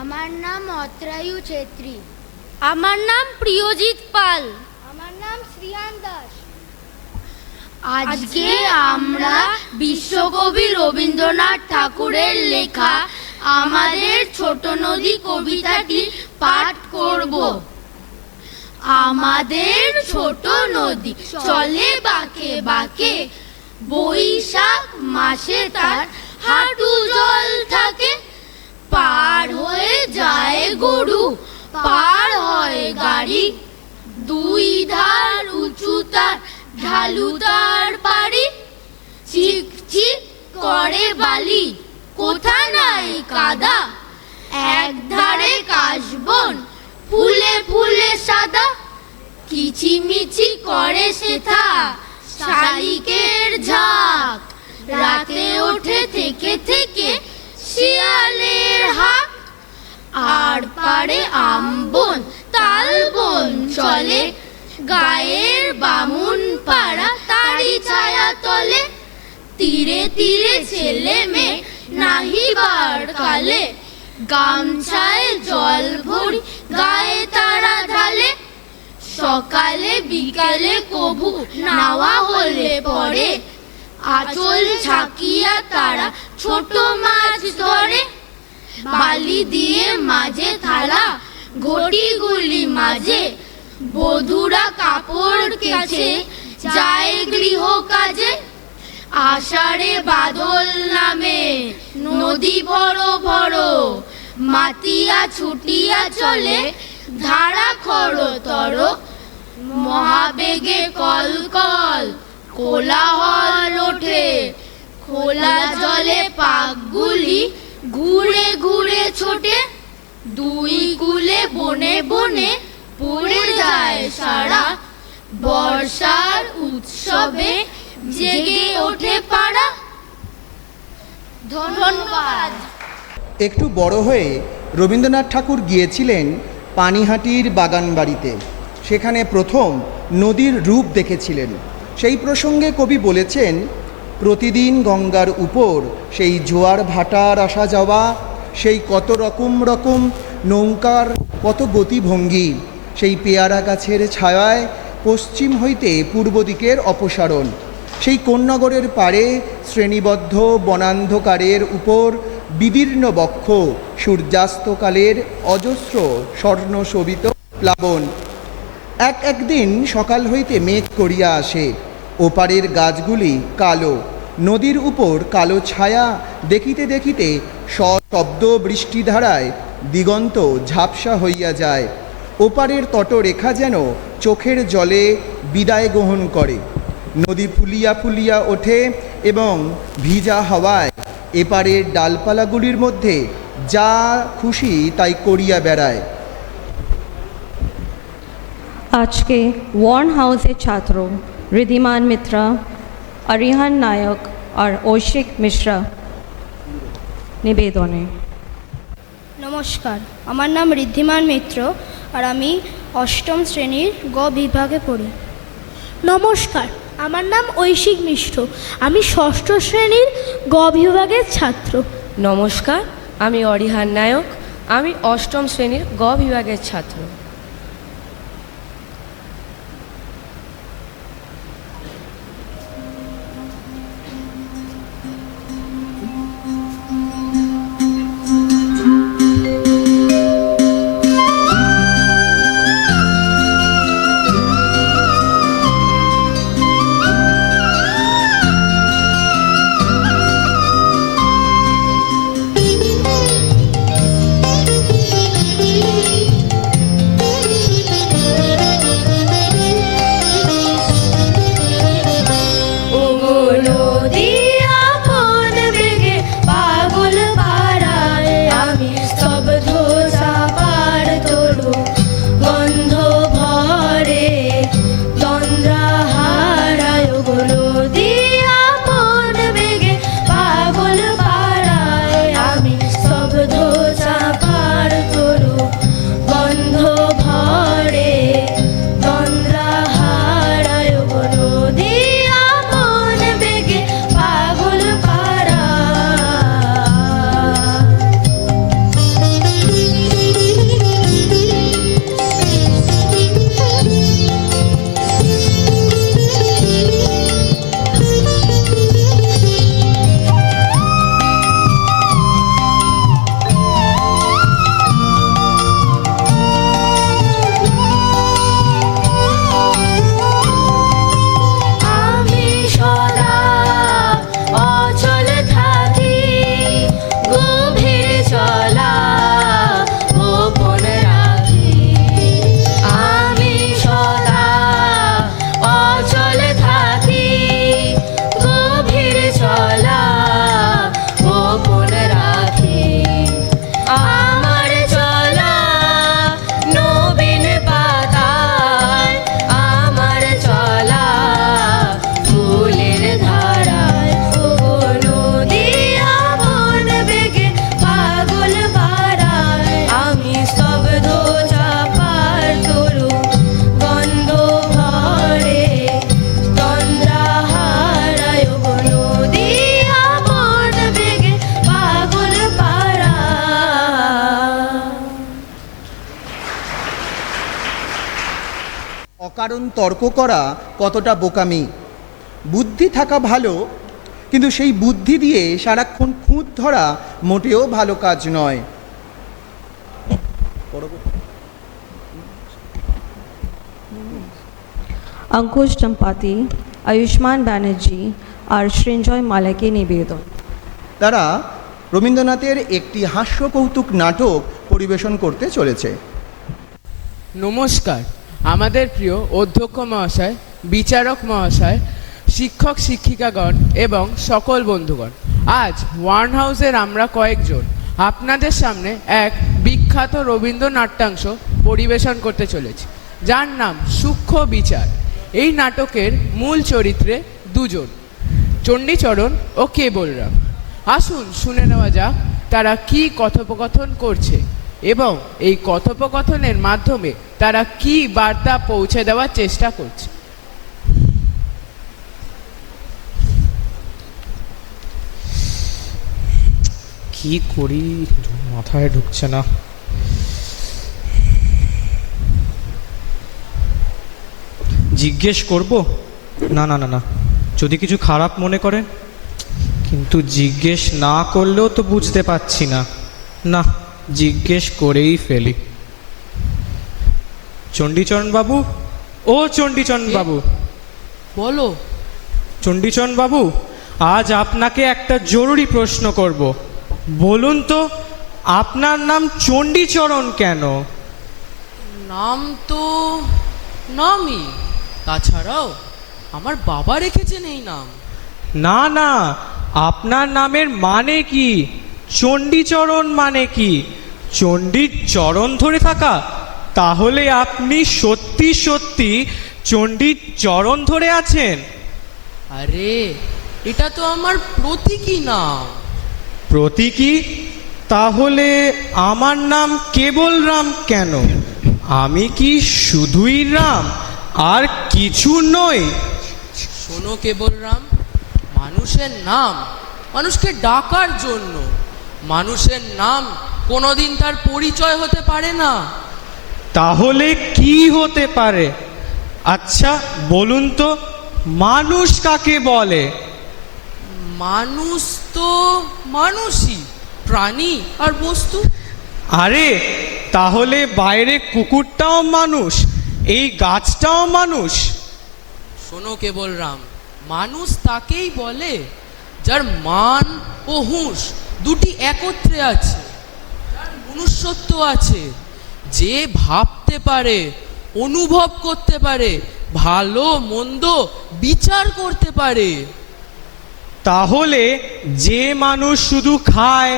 আমার নাম অত্রায়ু ছেত্রী। আমার নাম প্রিয়জিৎ পাল। আমার নাম শ্রিয়ান দাস। আজকে আমরা বিশ্বকবি রবীন্দ্রনাথ ঠাকুরের লেখা আমাদের ছোট নদী কবিতাটি পাঠ করব। আমাদের ছোট নদী চলে বাঁকে বাঁকে, বৈশাখ মাসে তার হাঁটু জল থাকে। পার হয়ে যায় গরু, পার হয় গাড়ি, দুই ধার উঁচু তার, ঢালু তার পাড়ি। চিক চিক করে বালি, কোথা নাই কাদা, এক ধারে কাশবন, ফুলে ফুলে সাদা। কিচিমিচি করে সেথা শালিকের ঝাঁক, রাতে ওঠে থেকে থেকে শিয়ালের হাঁক। আর পারে আমবন, তালবন চলে, গায়ের বামুন পাড়া তারি ছায়া তলে। তীরে তীরে ছেলে মেয়ে নাহিবার কালে, গামছায় জল ভরি গায়ে তারা ঢালে। সকালে বিকালে কবু নাওয়া হলে পরে, আঁচল ছাকিয়া তারা ছোট মাছ ধরে। বালি দিয়ে মাঝে থালা, ঘটিগুলি মাঝে, বধূরা কাপড় কেচে যায় গৃহ কাজে। আষাঢ়ে বাদল নামে নদী ভর ভর, মাতিয়া ছুটিয়া চলে ধারা খরতর। মহাবেগে কল কল কোলাহল ওঠে, খোলা জলে পাকগুলি ঘুরে ঘুরে ছোটে। দুই কূলে বনে বনে পড়ে যায় সারা, বর্ষার উৎসবে জেগে ওঠে পাড়া। ধন্যবাদ। একটু বড় হয়ে রবীন্দ্রনাথ ঠাকুর গিয়েছিলেন পানিহাটির বাগান বাড়িতে। সেখানে প্রথম নদীর রূপ দেখেছিলেন। সেই প্রসঙ্গে কবি বলেছেন, প্রতিদিন গঙ্গার উপর সেই জোয়ার ভাটার আসা যাওয়া, সেই কত রকম রকম নৌকার কত গতিভঙ্গি, সেই পেয়ারা গাছের ছায়ায় পশ্চিম হইতে পূর্ব দিকের অপসারণ, সেই কোন্নগরের পাড়ে শ্রেণীবদ্ধ বনান্ধকারের উপর বিদীর্ণ বক্ষ সূর্যাস্তকালের অজস্র স্বর্ণশোভিত প্লাবন। একদিন সকাল হইতে মেঘ করিয়া আসে, ওপারের গাছগুলি কালো, নদীর উপর কালো ছায়া দেখিতে দেখিতে সশব্দ বৃষ্টিধারায় দিগন্ত ঝাপসা হইয়া যায়। ওপারের তটরেখা যেন চোখের জলে বিদায় গ্রহণ করে। নদী ফুলিয়া ফুলিয়া ওঠে এবং ভিজা হাওয়ায় এপারের ডালপালাগুলির মধ্যে যা খুশি তাই করিয়া বেড়ায়। আজকে ওয়ার্ন হাউসের ছাত্র ঋদ্ধিমান মিত্রা, অরিহান নায়ক আর ঐশিক মিশ্রা নিবেদনে। নমস্কার, আমার নাম ঋদ্ধিমান মিত্র আর আমি অষ্টম শ্রেণীর গ বিভাগে পড়ি। নমস্কার, আমার নাম ঐশিক মিশ্র, আমি ষষ্ঠ শ্রেণীর গ বিভাগের ছাত্র। নমস্কার, আমি অরিহান নায়ক, আমি অষ্টম শ্রেণীর গ বিভাগের ছাত্র। অকারণ তর্ক করা কতটা বোকামি। বুদ্ধি থাকা ভালো, কিন্তু সেই বুদ্ধি দিয়ে সারাক্ষণ খুঁত ধরা মোটেও ভালো কাজ নয়। अंकुश चंपाती, आयुष्मान बैनर्जी আর সৃঞ্জয় মালাকে নিবেদন। তারা রবীন্দ্রনাথের একটি হাস্য কৌতুক নাটক পরিবেশন করতে চলেছে। নমস্কার, আমাদের প্রিয় অধ্যক্ষ মহাশয়, বিচারক মহাশয়, শিক্ষক শিক্ষিকাগণ এবং সকল বন্ধুগণ, আজ ওয়ার্ন হাউসের আমরা কয়েকজন আপনাদের সামনে এক বিখ্যাত রবীন্দ্র নাট্যাংশ পরিবেশন করতে চলেছি, যার নাম সূক্ষ্ম বিচার। এই নাটকের মূল চরিত্রে দুজন, চণ্ডীচরণ ও কে বলরাম। আসুন শুনে নেওয়া যাক তারা কি কথোপকথন করছে এবং এই কথোপকথনের মাধ্যমে তারা কি বার্তা পৌঁছে দেওয়ার চেষ্টা করছে। কি করি, মাথায় ঢুকছে না। জিজ্ঞেস করব? না না না না, যদি কিছু খারাপ মনে করেন। কিন্তু জিজ্ঞেস না করলেও তো বুঝতে পারছি না। না, জিজ্ঞেস করেই ফেলি। চণ্ডীচরণ বাবু, ও চণ্ডীচরণ বাবু, বলো। চণ্ডীচরণ বাবু, আজ আপনাকে একটা জরুরি প্রশ্ন করব। বলুন তো, আপনার নাম চণ্ডীচরণ কেন? নাম তো নামই, তাছাড়াও আমার বাবা রেখেছেন এই নাম। না না, আপনার নামের মানে কি? চণ্ডীচরণ মানে কি? চণ্ডীর চরণ ধরে থাকা? তাহলে আপনি সত্যি সত্যি চণ্ডীর চরণ ধরে আছেন? আরে, এটা তো আমার প্রতীকী নাম। প্রতীকী? তাহলে আমার নাম কেবল রাম কেন? আমি কি শুধুই রাম আর কিছু নই? শোনো কেবল রাম, মানুষের নাম মানুষকে ডাকার জন্য। মানুষের নাম কোনোদিন তার পরিচয় হতে পারে না। তাহলে কি হতে পারে? আচ্ছা বলুন তো, মানুষ কাকে বলে? মানুষ তো মানুষই, প্রাণী আর বস্তু। আরে, তাহলে বাইরে কুকুরটাও মানুষ, এই গাছটাও মানুষ। শোনো কেবল রাম, মানুষ তাকেই বলে যার মান ও হুঁশ দুটি একত্রে আছে, যার মনুষ্যত্ব আছে, যে ভাবতে পারে, অনুভব করতে পারে, ভালো মন্দ বিচার করতে পারে। তাহলে যে মানুষ শুধু খায়,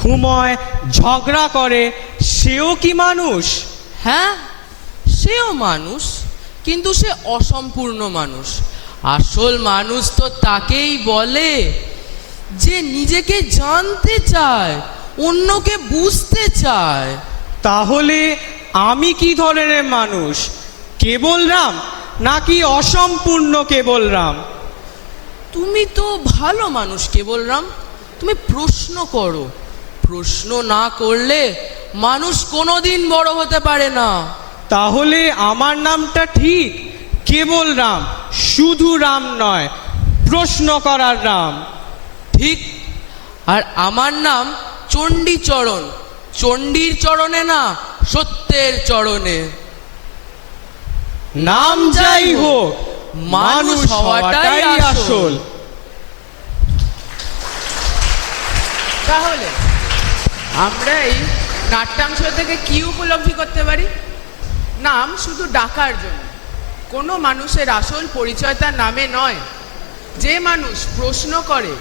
ঘুমোয়, ঝগড়া করে, সেও কি মানুষ? হ্যাঁ, সেও মানুষ, কিন্তু সে অসম্পূর্ণ মানুষ। আসল মানুষ তো তাকেই বলে যে নিজেকে জানতে চায়, অন্যকে বুঝতে চায়। তাহলে আমি কি ধরনের মানুষ? কেবল রাম নাকি অসম্পূর্ণ কেবল রাম? তুমি তো ভালো মানুষ কেবল রাম। তুমি প্রশ্ন করো, প্রশ্ন না করলে মানুষ কোনোদিন বড় হতে পারে না। তাহলে আমার নামটা ঠিক কেবল রাম, শুধু রাম নয়, প্রশ্ন করার রাম। ঠিক। আর আমার নাম চণ্ডীচরণ, চণ্ডীর চরণে না, সত্যের চরণে। নাম যাই হোক, মানুষ হওয়াটাই আসল। তাহলে আমরা এই নাট্যাংশ থেকে কি উপলব্ধি করতে পারি? নাম শুধু ডাকার জন্য। কোনো মানুষের আসল পরিচয় তার নামে নয়। যে মানুষ প্রশ্ন করে,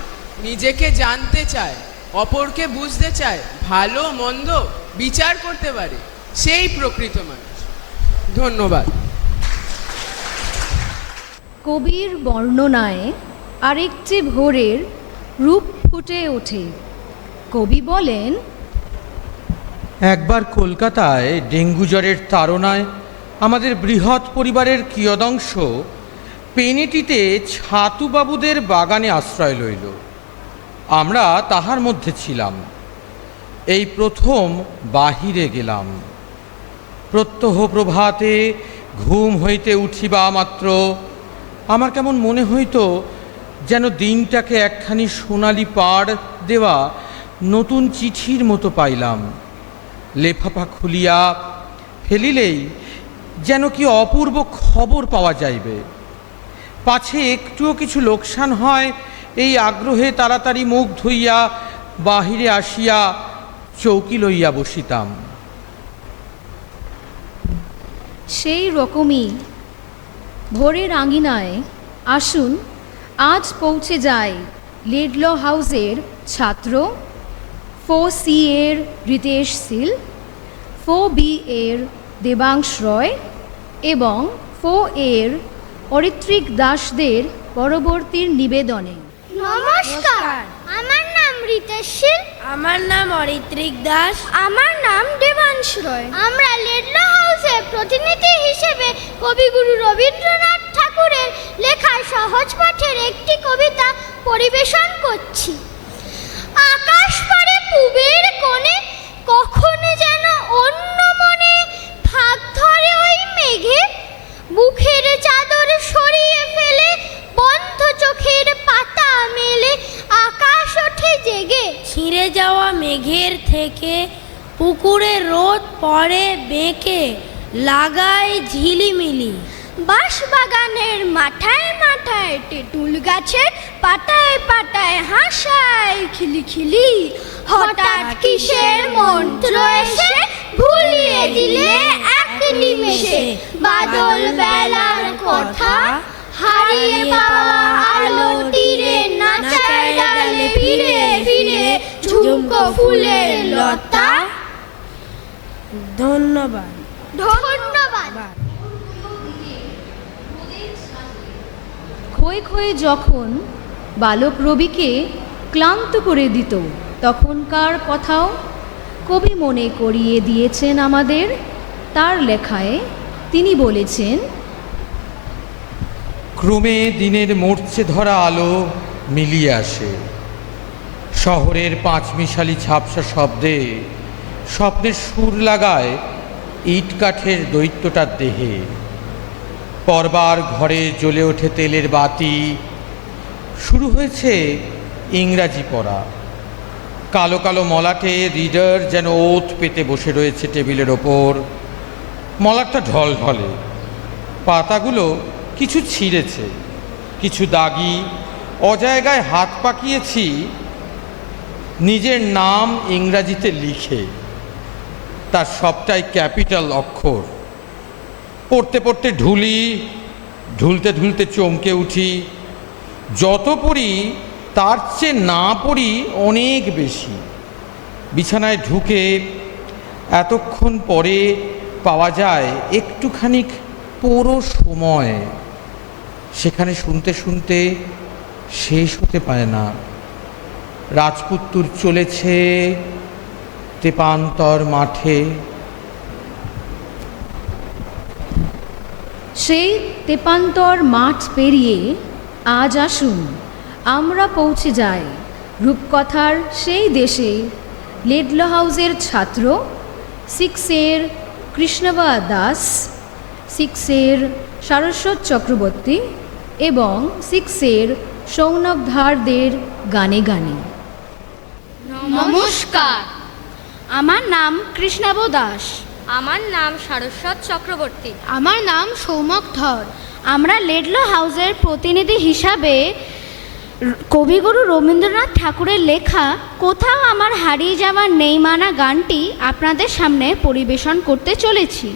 নিজেকে জানতে চায়, অপরকে বুঝতে চায়, ভালো মন্দ বিচার করতে পারে, সেই প্রকৃত মানুষ। ধন্যবাদ। কবির বর্ণনায় আরেকটি ভোরের রূপ ফুটে ওঠে। কবি বলেন, একবার কলকাতায় ডেঙ্গু জ্বরের তাড়নায় আমাদের বৃহৎ পরিবারের কিয়দংশ পেনেটিতে ছাতুবাবুদের বাগানে আশ্রয় লইল। আমরা তাহার মধ্যে ছিলাম। এই প্রথম বাহিরে গেলাম। প্রত্যহ প্রভাতে ঘুম হইতে উঠিবা মাত্র আমার কেমন মনে হইত যেন দিনটাকে একখানি সোনালি পাড় দেওয়া নতুন চিঠির মতো পাইলাম। লেফাফা খুলিয়া ফেলিলেই যেন কি অপূর্ব খবর পাওয়া যাইবে। পাছে একটুও কিছু লোকসান হয়, এই আগ্রহে তাড়াতাড়ি মুখ ধুইয়া বাহিরে আসিয়া চৌকি লইয়া বসিতাম। সেই রকমই ভোরের আঙিনায় আসুন আজ পৌঁছে যায় লেডল হাউসের ছাত্র 4C এর রিতেশ শীল, 4B এর দেবাংশ রয় এবং 4A এর অরিত্রিক দাসদের পরবর্তীর নিবেদনে। নমস্কার, আমার নাম রিতেশ শীল। আমার নাম অরিত্রিক দাস। আমার নাম দেবাংশ রয়। আমরা লেডল হাউসের প্রতিনিধি হিসেবে কবিগুরু রবীন্দ্রনাথ ঠাকুরের লেখা সহজ পাঠের একটি কবিতা পরিবেশন করছি। আকাশ পারে পূবের কোণে, কখন যেন অন্য মনে ফাঁক ধরে ওই মেঘে, বুকের চাদর পুকুরে রোদ পড়ে বেঁকে লাগায় ঝিলিমিলি, বাঁশবাগানের মাথায় মাথায় তেঁতুল গাছের পাতায় পাতায় হাসায় খিলিখিলি। হঠাৎ কিসের মন্ত্র এসে ভুলিয়ে দিলে এক নিমেষে বাদল বেলার কথা, হারিয়ে পাওয়া আলো তীরে নাচায় ডালে ফিরে ফিরে ঝুমকো ফুলের লতা। ধন্যবাদ। ধন্যবাদ। ক্ষয়ে ক্ষয়ে যখন বালক রবিকে ক্লান্ত করে দিত, তখনকার কথাও কবি মনে করিয়ে দিয়েছেন আমাদের। তার লেখায় তিনি বলেছেন, ক্রমে দিনের মরচে ধরা আলো মিলিয়ে আসে, শহরের পাঁচমিশালি ঝাপসা শব্দে স্বপ্নের সুর লাগায় ইট কাঠের দৈত্যটার দেহে। পরবার ঘরে জ্বলে ওঠে তেলের বাতি, শুরু হয়েছে ইংরাজি পড়া। কালো কালো মলাটে রিডার যেন ওত পেতে বসে রয়েছে টেবিলের ওপর। মলাটটা ঢলঢলে, পাতাগুলো কিছু ছিঁড়েছে, কিছু দাগি, অজায়গায় হাত পাকিয়েছি নিজের নাম ইংরাজিতে লিখে, তার সবটাই ক্যাপিটাল অক্ষর। পড়তে পড়তে ঢুলি, ঢুলতে ঢুলতে চমকে উঠি। যত পড়ি তার চেয়ে না পড়ি অনেক বেশি। বিছানায় ঢুকে এতক্ষণ পরে পাওয়া যায় একটুখানি পুরো সময়, সেখানে শুনতে শুনতে শেষ হতে পারে না। রাজপুত্তুর চলেছে তেপান্তর মাঠে। সেই তেপান্তর মাঠ পেরিয়ে আজ আসুন আমরা পৌঁছে যাই রূপকথার সেই দেশে। লেডলো হাউসের ছাত্র 6 কৃষ্ণবা দাস, 6 সারস্বত চক্রবর্তী এবং 6 সৌনক ধারদের গানে গানে। নমস্কার, আমার নাম কৃষ্ণাব দাস। আমার নাম সারস্বত চক্রবর্তী। আমার নাম সৌমক ধর। আমরা লেডলো হাউসের প্রতিনিধি হিসাবে কবিগুরু রবীন্দ্রনাথ ঠাকুরের লেখা কোথাও আমার হারিয়ে যাওয়ার নেই মানা গানটি আপনাদের সামনে পরিবেশন করতে চলেছি।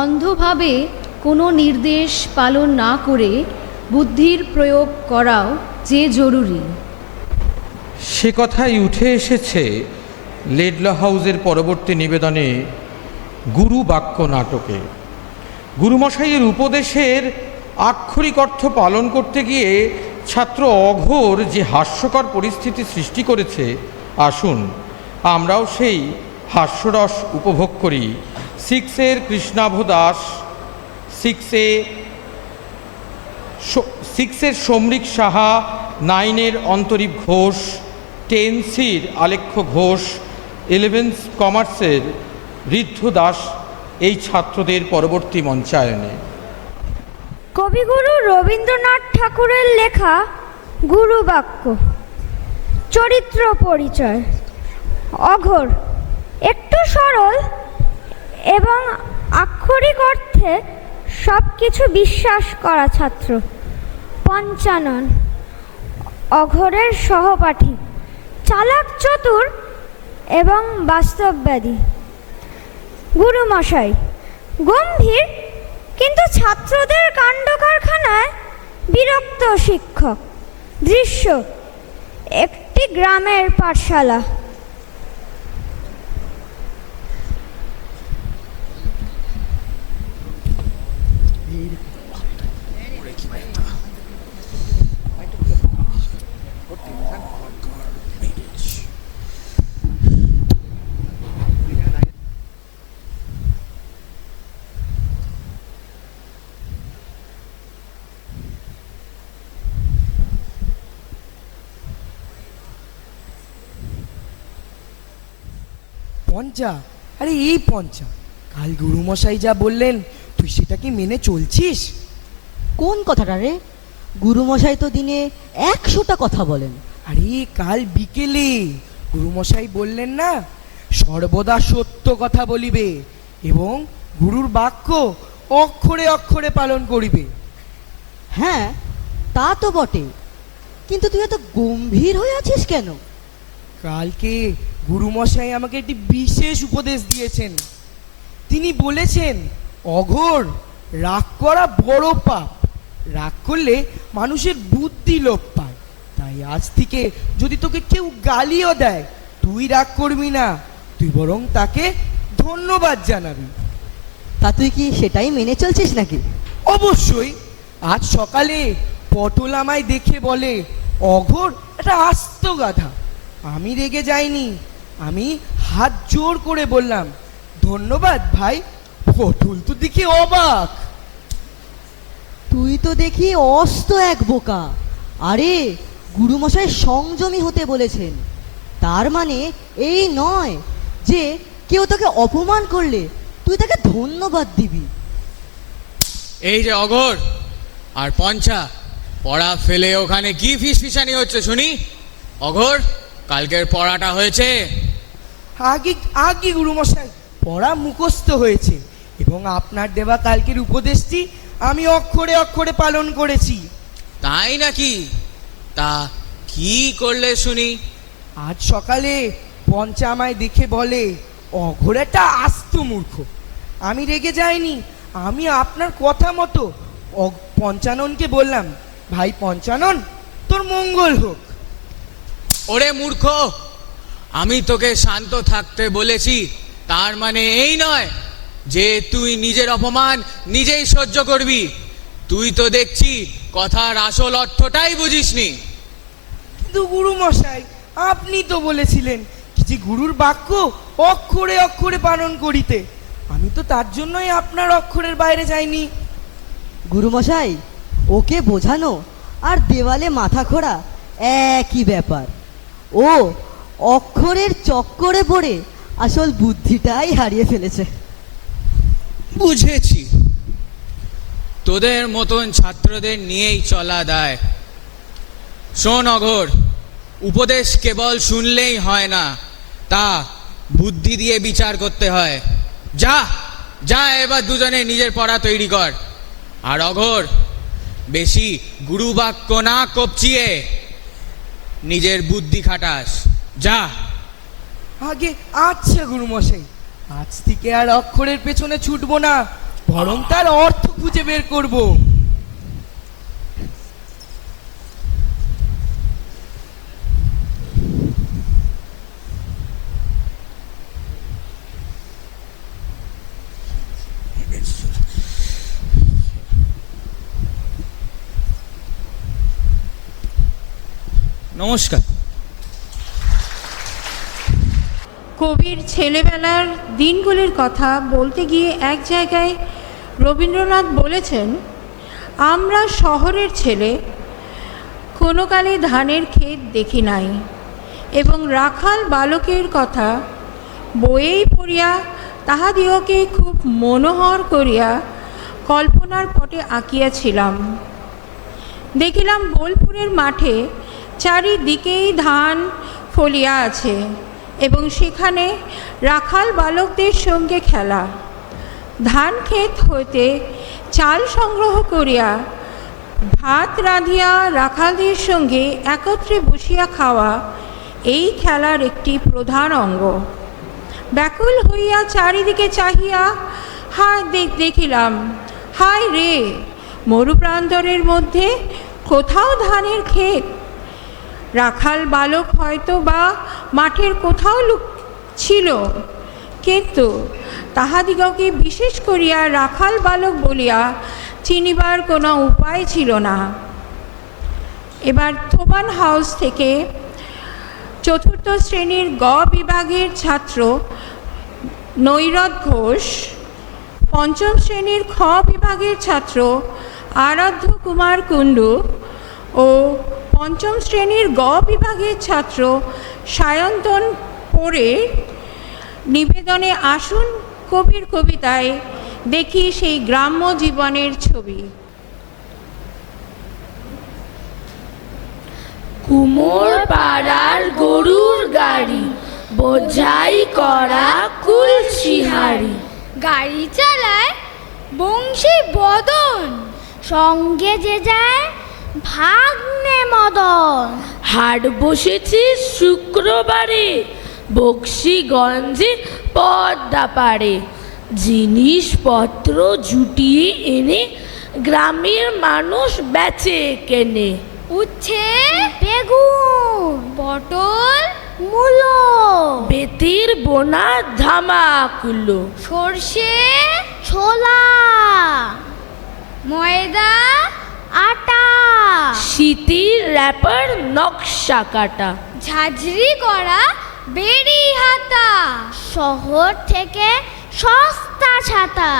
অন্ধভাবে কোনো নির্দেশ পালন না করে বুদ্ধির প্রয়োগ করাও যে জরুরি। সে কথাই উঠে এসেছে লেডল হাউসের পরবর্তী নিবেদনে গুরু বাক্য নাটকে। গুরুমশাইয়ের উপদেশের আক্ষরিক অর্থ পালন করতে গিয়ে ছাত্র অঘোর যে হাস্যকর পরিস্থিতি সৃষ্টি করেছে, আসুন আমরাও সেই হাস্যরস উপভোগ করি। 6 কৃষ্ণাভ দাস, 6 সমরিক সাহা, 9 অন্তরীপ ঘোষ, 10 আলেখ্য ঘোষ, 11 কমার্সের ঋদ্ধ দাস এই ছাত্রদের পরবর্তী মঞ্চায়নে। কবিগুরু রবীন্দ্রনাথ ঠাকুরের লেখা গুরুবাক্য। চরিত্র পরিচয়। অঘোর একটু সরল এবং আক্ষরিক অর্থে সব কিছু বিশ্বাস করা ছাত্র। পঞ্চানন অঘোরের সহপাঠী, চালাক চতুর এবং বাস্তববাদী। গুরুমশাই গম্ভীর কিন্তু ছাত্রদের কাণ্ড কারখানায় বিরক্ত শিক্ষক। দৃশ্য একটি গ্রামের পাঠশালা। পঞ্চা, আরে এই পঞ্চা, কাল গুরুমশাই যা বললেন তুই সেটা কি মেনে চলছিস? কোন কথাটা রে? গুরুমশাই তো দিনে 100টা কথা বলেন। আরে কাল বিকেলে গুরুমশাই বললেন না, সর্বদা সত্য কথা বলিবে এবং গুরুর বাক্য অক্ষরে অক্ষরে পালন করিবে। হ্যাঁ তা তো বটে, কিন্তু তুই এত গম্ভীর হয়ে আছিস কেন? কালকে গুরুমশাই আমাকে একটি বিশেষ উপদেশ দিয়েছেন। তিনি বলেছেন, অঘোর, রাগ করা বড় পাপ। রাগ করলে মানুষের বুদ্ধি লোপ পায়। তাই আজ থেকে যদি তোকে কেউ গালিও দেয়, তুই রাগ করবি না, তুই বরং তাকে ধন্যবাদ জানাবি। তা তুই কি সেটাই মেনে চলছিস নাকি? অবশ্যই। আজ সকালে পটল আমায় দেখে বলে, অঘোর একটা আস্ত গাধা। আমি রেগে যাইনি, আমি হাত জোর করে বললাম, ধন্যবাদ ভাই। পটল তো দেখি অবাক। তুই তো দেখি অস্ত এক বোকা। আরে গুরুমশাই সংযমী হতে বলেছেন, তার মানে এই নয় যে কেউ তোকে অপমান করলে তুই তাকে ধন্যবাদ দিবি। এই যে অঘোর আর পঞ্চা, পড়া ফেলে ওখানে কি ফিসফিসানি হচ্ছে শুনি? অঘোর, কালকের পড়াটা হয়েছে? আগে আগে গুরুমশাই, পড়া মুখস্থ হয়েছে এবং আপনার দেওয়া কালকের উপদেশটি আমি অক্ষরে অক্ষরে পালন করেছি। তাই নাকি? তা কি করলে শুনি? আজ সকালে পঞ্চা আমায় দেখে বলে, অঘোর একটা আস্ত মূর্খ। আমি রেগে যাইনি, আমি আপনার কথা মতো পঞ্চাননকে বললাম, ভাই পঞ্চানন, তোর মঙ্গল হোক। ওরে মূর্খ, আমি তোকে শান্ত থাকতে বলেছি, তার মানে এই নয় যে তুই নিজের অপমান নিজেই সহ্য করবি। তুই তো দেখছি কথার আসল অর্থটাই বুঝিসনি। কিন্তু গুরুমশাই, আপনি তো বলেছিলেন যে গুরুর বাক্য অক্ষরে অক্ষরে পালন করিতে। আমি তো তার জন্যই আপনার অক্ষরের বাইরে যাইনি। গুরুমশাই, ওকে বোঝানো আর দেওয়ালে মাথা খোঁড়া একই ব্যাপার। ও অক্ষরের চক্করে পড়ে আসল বুদ্ধিটাই হারিয়ে ফেলেছে। বুঝেছি, তোদের মতন ছাত্রদের নিয়েই চলা দায়। শোন অঘোর, উপদেশ কেবল শুনলেই হয় না, তা বুদ্ধি দিয়ে বিচার করতে হয়। যা যা এবার দুজনে নিজের পড়া তৈরি কর। আর অঘোর, বেশি গুরুবাক্য না কপচিয়ে নিজের বুদ্ধি খাটাস। যা। আগে আচ্ছা গুরুমশাই, আজ থেকে আর অক্ষরের পেছনে ছুটবো না, বরং তার অর্থ খুঁজে বের করব। নমস্কার। কবির ছেলেবেলার দিনগুলির কথা বলতে গিয়ে এক জায়গায় রবীন্দ্রনাথ বলেছেন, আমরা শহরের ছেলে, কোনো কালে ধানের ক্ষেত দেখি নাই, এবং রাখাল বালকের কথা বইয়েই পড়িয়া তাহাদিওকে খুব মনোহর করিয়া কল্পনার পটে আঁকিয়াছিলাম। দেখিলাম বোলপুরের মাঠে চারিদিকেই ধান ফলিয়া আছে এবং সেখানে রাখাল বালকদের সঙ্গে খেলা। ধান ক্ষেত হইতে চাল সংগ্রহ করিয়া ভাত রাঁধিয়া রাখালদের সঙ্গে একত্রে বসিয়া খাওয়া এই খেলার একটি প্রধান অঙ্গ। ব্যাকুল হইয়া চারিদিকে চাহিয়া দেখিলাম, হায় রে, মরুপ্রান্তরের মধ্যে কোথাও ধানের ক্ষেত। রাখাল বালক হয়তো বা মাঠের কোথাও ছিল, কিন্তু তাহাদিগকে বিশেষ করিয়া রাখাল বালক বলিয়া চিনিবার কোনো উপায় ছিল না। এবার থোবান হাউস থেকে 4র্থ শ্রেণীর গ বিভাগের ছাত্র নৈরদ ঘোষ, 5ম শ্রেণীর খ বিভাগের ছাত্র আরাধ্য কুমার কুণ্ডু ও 5ম শ্রেণীর গ বিভাগের ছাত্র সায়ন্তন পোরের নিবেদনে আসুন কবির কবিতায় দেখি সেই গ্রাম্য জীবনের ছবি। কুমোর পাড়ার গরুর গাড়ি, বোঝাই করা কুলসিহারি, গাড়ি চালায় বংশী বদন, সঙ্গে যে যায় ভাগ্নে মদন। হাট বসেছে শুক্রবারে, বক্সিগঞ্জে পদ্মা পাড়ে, জিনিসপত্র জুটিয়ে এনে গ্রামের মানুষ বেচে কেনে। উচ্ছে, বেগুন, পটল, মূলো, বেতের বোনা ধামাকুলো, সর্ষে, ছোলা, ময়দা, আটা, শীতের র্যাপার নকশা কাটা, ঝাঁঝরি করা বেড়ি হাতা, শহর থেকে সস্তা ছাতা,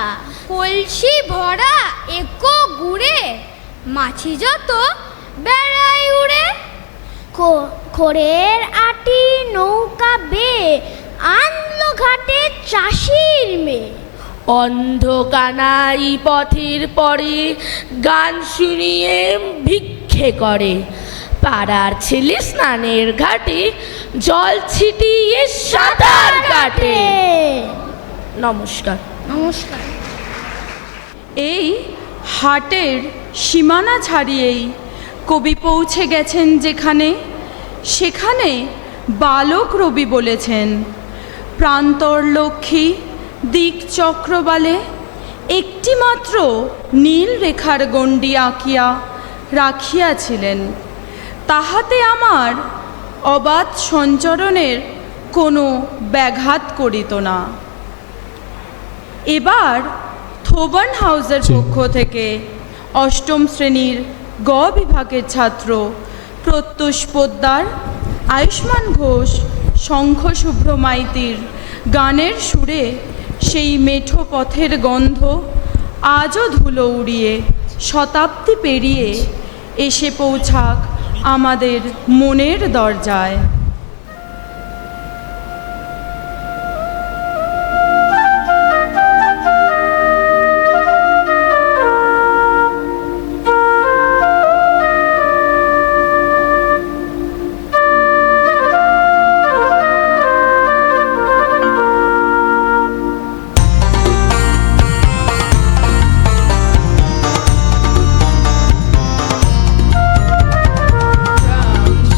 কলসি ভরা একো গুড়ে, মাছি যত বেড়াই উড়ে, খড়ের আটি নৌকা বেয়ে আনলো ঘাটে চাষির মেয়ে। অন্ধকানাই পথের পরে গান শুনিয়ে ভিক্ষে করে, পাড়ার ছেলে স্নানের ঘাটে জল ছিটিয়ে সাঁতার কাটে। নমস্কার। নমস্কার। এই হাটের সীমানা ছাড়িয়েই কবি পৌঁছে গেছেন যেখানে, সেখানে বালক রবি বলেছেন, প্রান্তর লক্ষ্মী দিক চক্রবালে একটিমাত্র নীল রেখার গণ্ডি আঁকিয়া রাখিয়াছিলেন, তাহাতে আমার অবাধ সঞ্চরণের কোনো ব্যাঘাত করিত না। এবার থোবান হাউসের পক্ষ থেকে 8ম শ্রেণীর গ বিভাগের ছাত্র প্রত্যুষ পোদ্দার, আয়ুষ্মান ঘোষ, শঙ্খ শুভ্র মাইতির গানের সুরে সেই মেঠো পথের গন্ধ আজও ধুলো উড়িয়ে শতাব্দী পেরিয়ে এসে পৌঁছাক আমাদের মনের দরজায়।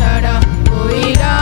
Shara, oira.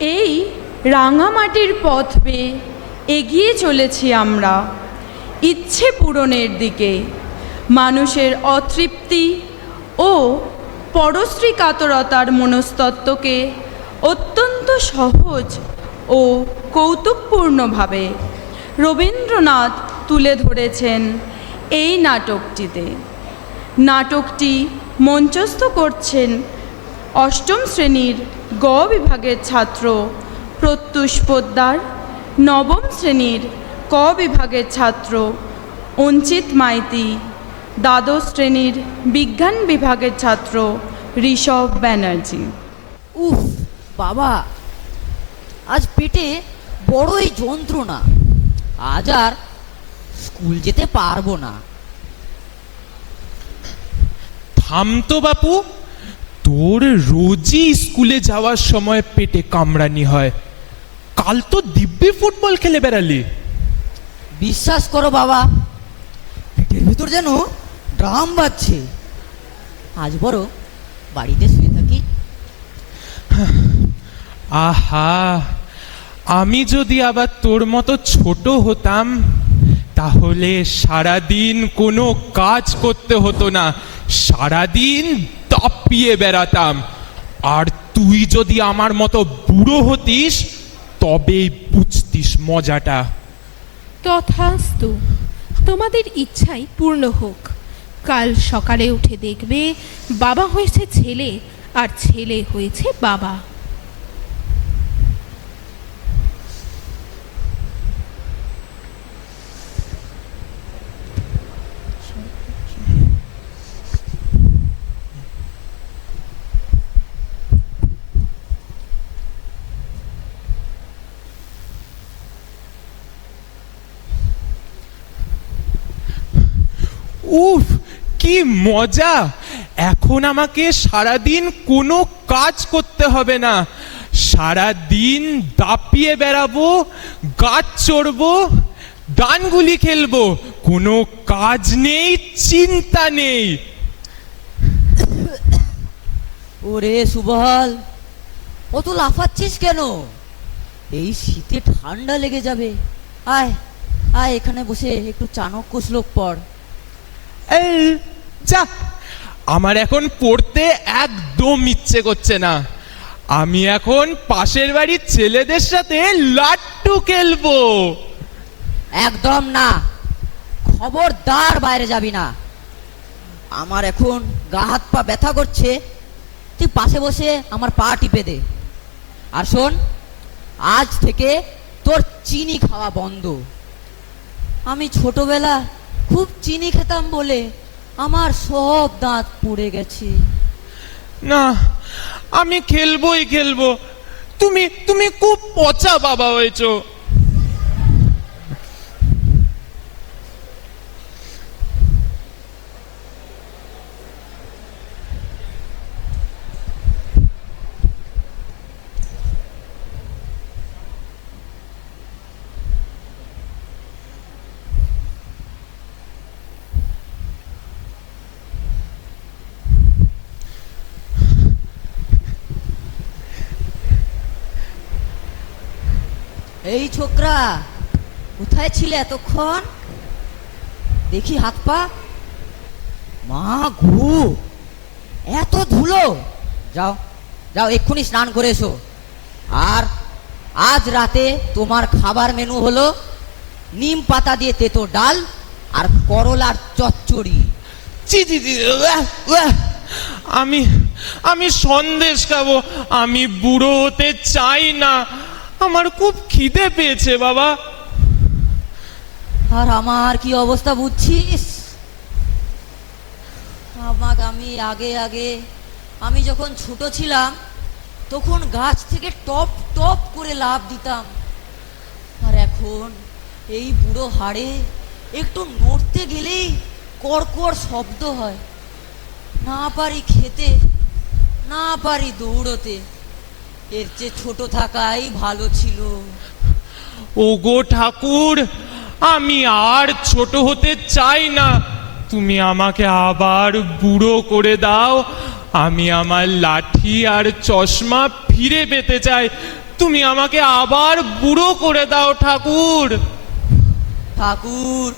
এই রাঙামাটির পথ বেয়ে এগিয়ে চলেছি আমরা ইচ্ছে পূরণের দিকে। মানুষের অতৃপ্তি ও পরশ্রী কাতরতার মনস্তত্ত্বকে অত্যন্ত সহজ ও কৌতুকপূর্ণভাবে রবীন্দ্রনাথ তুলে ধরেছেন এই নাটকটিতে। নাটকটি মঞ্চস্থ করছেন অষ্টম শ্রেণীর গ বিভাগের ছাত্র প্রত্যুষ পোদ্দার, নবম শ্রেণীর ক বিভাগের ছাত্র অঞ্চিত মাইতি, দ্বাদশ শ্রেণীর বিজ্ঞান বিভাগের ছাত্র ঋষভ ব্যানার্জি। উফ বাবা, আজ পেটে বড়ই যন্ত্রণা। আজ আর স্কুল যেতে পারবো না। থাম তো বাপু, তোর রোজই স্কুলে যাওয়ার সময় পেটে কামড়ানি হয়। কাল তো দিব্যি ফুটবল খেলে বেড়ালি। বিশ্বাস করো বাবা, পেটের ভিতর যেন ড্রাম বাজছে। আজ বড় বাড়িতে শুয়ে থাকি। আহা, আমি যদি আবার তোর মতো ছোট হতাম তাহলে সারাদিন কোনো কাজ করতে হতো না, সারাদিন দাপিয়ে বেড়াতাম। আর তুই যদি আমার মতো বুড়ো হতিস তবেই বুঝতিস মজাটা। তথাস্তু, তোমাদের ইচ্ছাই পূর্ণ হোক। কাল সকালে উঠে দেখবে বাবা হয়েছে ছেলে আর ছেলে হয়েছে বাবা। উফ, কি মজা! এখন আমাকে সারাদিন কোনো কাজ করতে হবে না। সারাদিন দাপিয়ে বেড়াবো, গাছ চড়বো, ডানগুলি খেলবো। কোনো কাজ নেই, চিন্তা নেই। ওরে সুবল, অত লাফাচ্ছিস কেন? এই শীতে ঠান্ডা লেগে যাবে। আয় আয়, এখানে বসে একটু চাণক্য শ্লোক পড়। এই যা, আমার এখন পড়তে একদম ইচ্ছে করছে না। আমি এখন পাশের বাড়ির ছেলেদের সাথে লাট্টু খেলবো। একদম না, খবরদার বাইরে যাবি না। আমার এখন গা হাত পা ব্যথা করছে, তুই পাশে বসে আমার পা টিপে দে। আর শোন, আজ থেকে তোর চিনি খাওয়া বন্ধ। আমি ছোটবেলা খুব চিনি খেতাম বলে আমার সব দাঁত পুড়ে গেছে। না, আমি খেলবোই খেলবো। তুমি তুমি খুব পচা বাবা হয়েছো। এই ছোকরা, কোথায় ছিলে এতক্ষণ? দেখি হাত পা। মা গো, এত ধুলো! যাও যাও, এক্ষুনি স্নান করে এসো। আর আজ রাতে তোমার খাবার মেনু হলো নিম পাতা দিয়ে তেতো ডাল আর করলার চচ্চড়ি। জি জি জি, আমি আমি সন্দেশ খাবো। আমি বুড়ো হতে চাই না। আমার খুব খিদে পেয়েছে বাবা। আর আমার কি অবস্থা বুঝছিস? আমি যখন ছোট ছিলাম তখন গাছ থেকে টপ টপ করে লাফ দিতাম। আর এখন এই বুড়ো হাড়ে একটু নড়তে গেলেই কড়কড় শব্দ হয়। না পারি খেতে, না পারি দৌড়তে। এর চেয়ে ছোট থাকাই ভালো ছিল। ওগো ঠাকুর, আমি আর ছোট হতে চাই না। তুমি আমাকে আবার বুড়ো করে দাও। আমি আমার লাঠি আর চশমা ফিরে পেতে চাই। তুমি আমাকে আবার বুড়ো করে দাও ঠাকুর। ঠাকুর,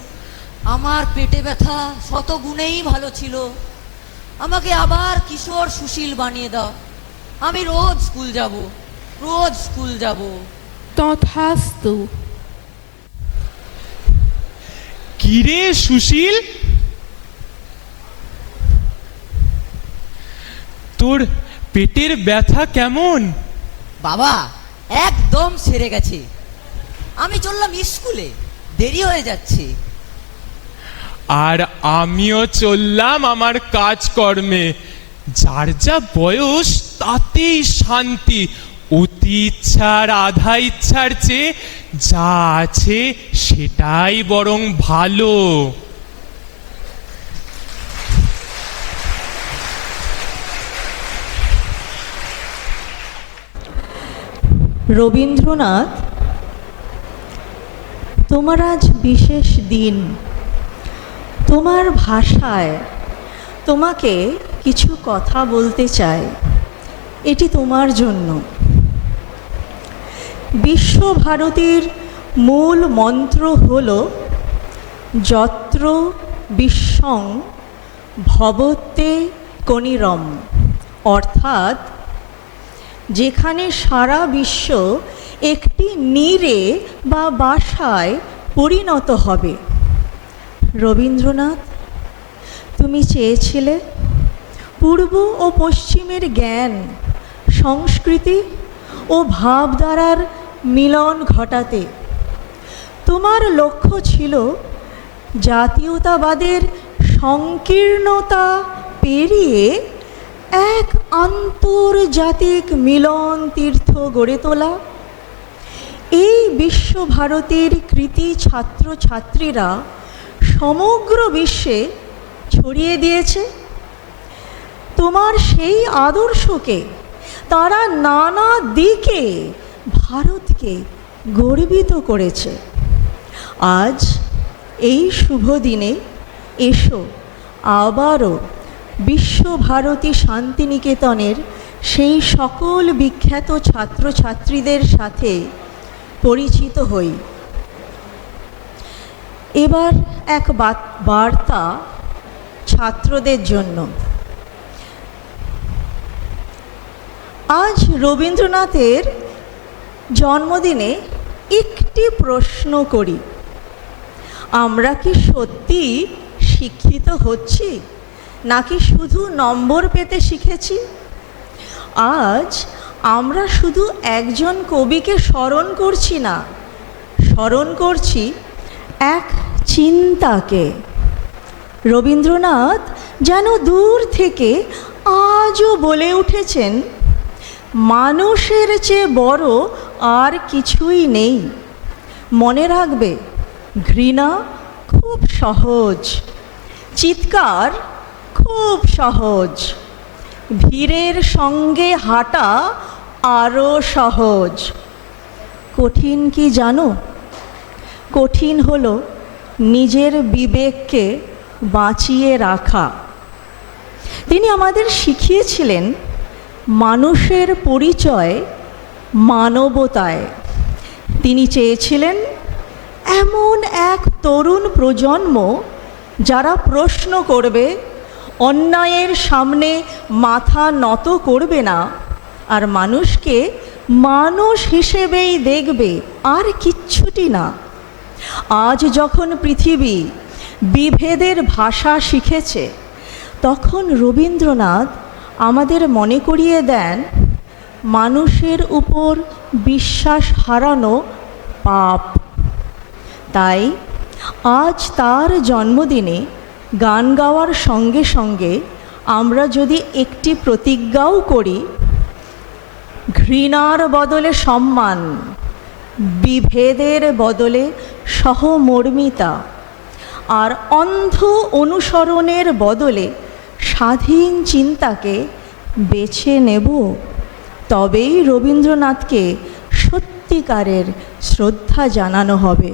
আমার পেটে ব্যথা শত গুণেই ভালো ছিল, আমাকে আবার কিশোর সুশীল বানিয়ে দাও। আমি রোজ স্কুল যাব, রোজ স্কুল যাব। তথাস্তু। কিরে সুশীল, তোর পেটের ব্যথা কেমন? বাবা, একদম সেরে গেছে। আমি চললাম স্কুলে, দেরি হয়ে যাচ্ছে। আর আমিও চললাম আমার কাজকর্মে। যার যা বয়স তাতেই শান্তি। অতি ইচ্ছার আধা ইচ্ছার চেয়ে যা আছে সেটাই বরং ভালো। রবীন্দ্রনাথ, তোমার আজ বিশেষ দিন। তোমার ভাষায় তোমাকে কিছু কথা বলতে চাই, এটি তোমার জন্য। বিশ্বভারতীর মূল মন্ত্র হল যত্র বিশ্বং ভবতে কনিরম, অর্থাৎ যেখানে সারা বিশ্ব একটি নীড়ে বা বাসায় পরিণত হবে। রবীন্দ্রনাথ, তুমি চেয়েছিলে পূর্ব ও পশ্চিমের জ্ঞান, সংস্কৃতি ও ভাবধারার মিলন ঘটাতে। তোমার লক্ষ্য ছিল জাতীয়তাবাদের সংকীর্ণতা পেরিয়ে এক আন্তর্জাতিক মিলন তীর্থ গড়ে তোলা। এই বিশ্বভারতীর কৃতি ছাত্রছাত্রীরা সমগ্র বিশ্বে ছড়িয়ে দিয়েছে তোমার সেই আদর্শকে। তারা নানা দিকে ভারতকে গর্বিত করেছে। আজ এই শুভ দিনে এসো আবারও বিশ্বভারতী শান্তিনিকেতনের সেই সকল বিখ্যাত ছাত্রছাত্রীদের সাথে পরিচিত হই। এবার এক বার্তা ছাত্রদের জন্য। আজ রবীন্দ্রনাথের জন্মদিনে একটি প্রশ্ন করি, আমরা কি সত্যি শিক্ষিত হচ্ছি নাকি শুধু নম্বর পেতে শিখেছি? আজ আমরা শুধু একজন কবিকে স্মরণ করছি না, স্মরণ করছি এক চিন্তাকে। রবীন্দ্রনাথ যেন দূর থেকে আজও বলে উঠেছেন, মানুষের চেয়ে বড় আর কিছুই নেই। মনে রাখবে, ঘৃণা খুব সহজ, চিৎকার খুব সহজ, ভিড়ের সঙ্গে হাঁটা আরও সহজ। কঠিন কি জানো? কঠিন হলো নিজের বিবেককে বাঁচিয়ে রাখা। তিনি আমাদের শিখিয়েছিলেন মানুষের পরিচয় মানবতায়। তিনি চেয়েছিলেন এমন এক তরুণ প্রজন্ম যারা প্রশ্ন করবে, অন্যায়ের সামনে মাথা নত করবে না, আর মানুষকে মানুষ হিসেবেই দেখবে, আর কিচ্ছুটি না। আজ যখন পৃথিবী বিভেদের ভাষা শিখেছে, তখন রবীন্দ্রনাথ আমাদের মনে করিয়ে দেন মানুষের উপর বিশ্বাস হারানো পাপ। তাই আজ তার জন্মদিনে গান গাওয়ার সঙ্গে সঙ্গে আমরা যদি একটি প্রতিজ্ঞাও করি, ঘৃণার বদলে সম্মান, বিভেদের বদলে সহমর্মিতা, আর অন্ধ অনুসরণের বদলে স্বাধীন চিন্তাকে বেছে নেব, তবেই রবীন্দ্রনাথকে সত্যিকারের শ্রদ্ধা জানানো হবে।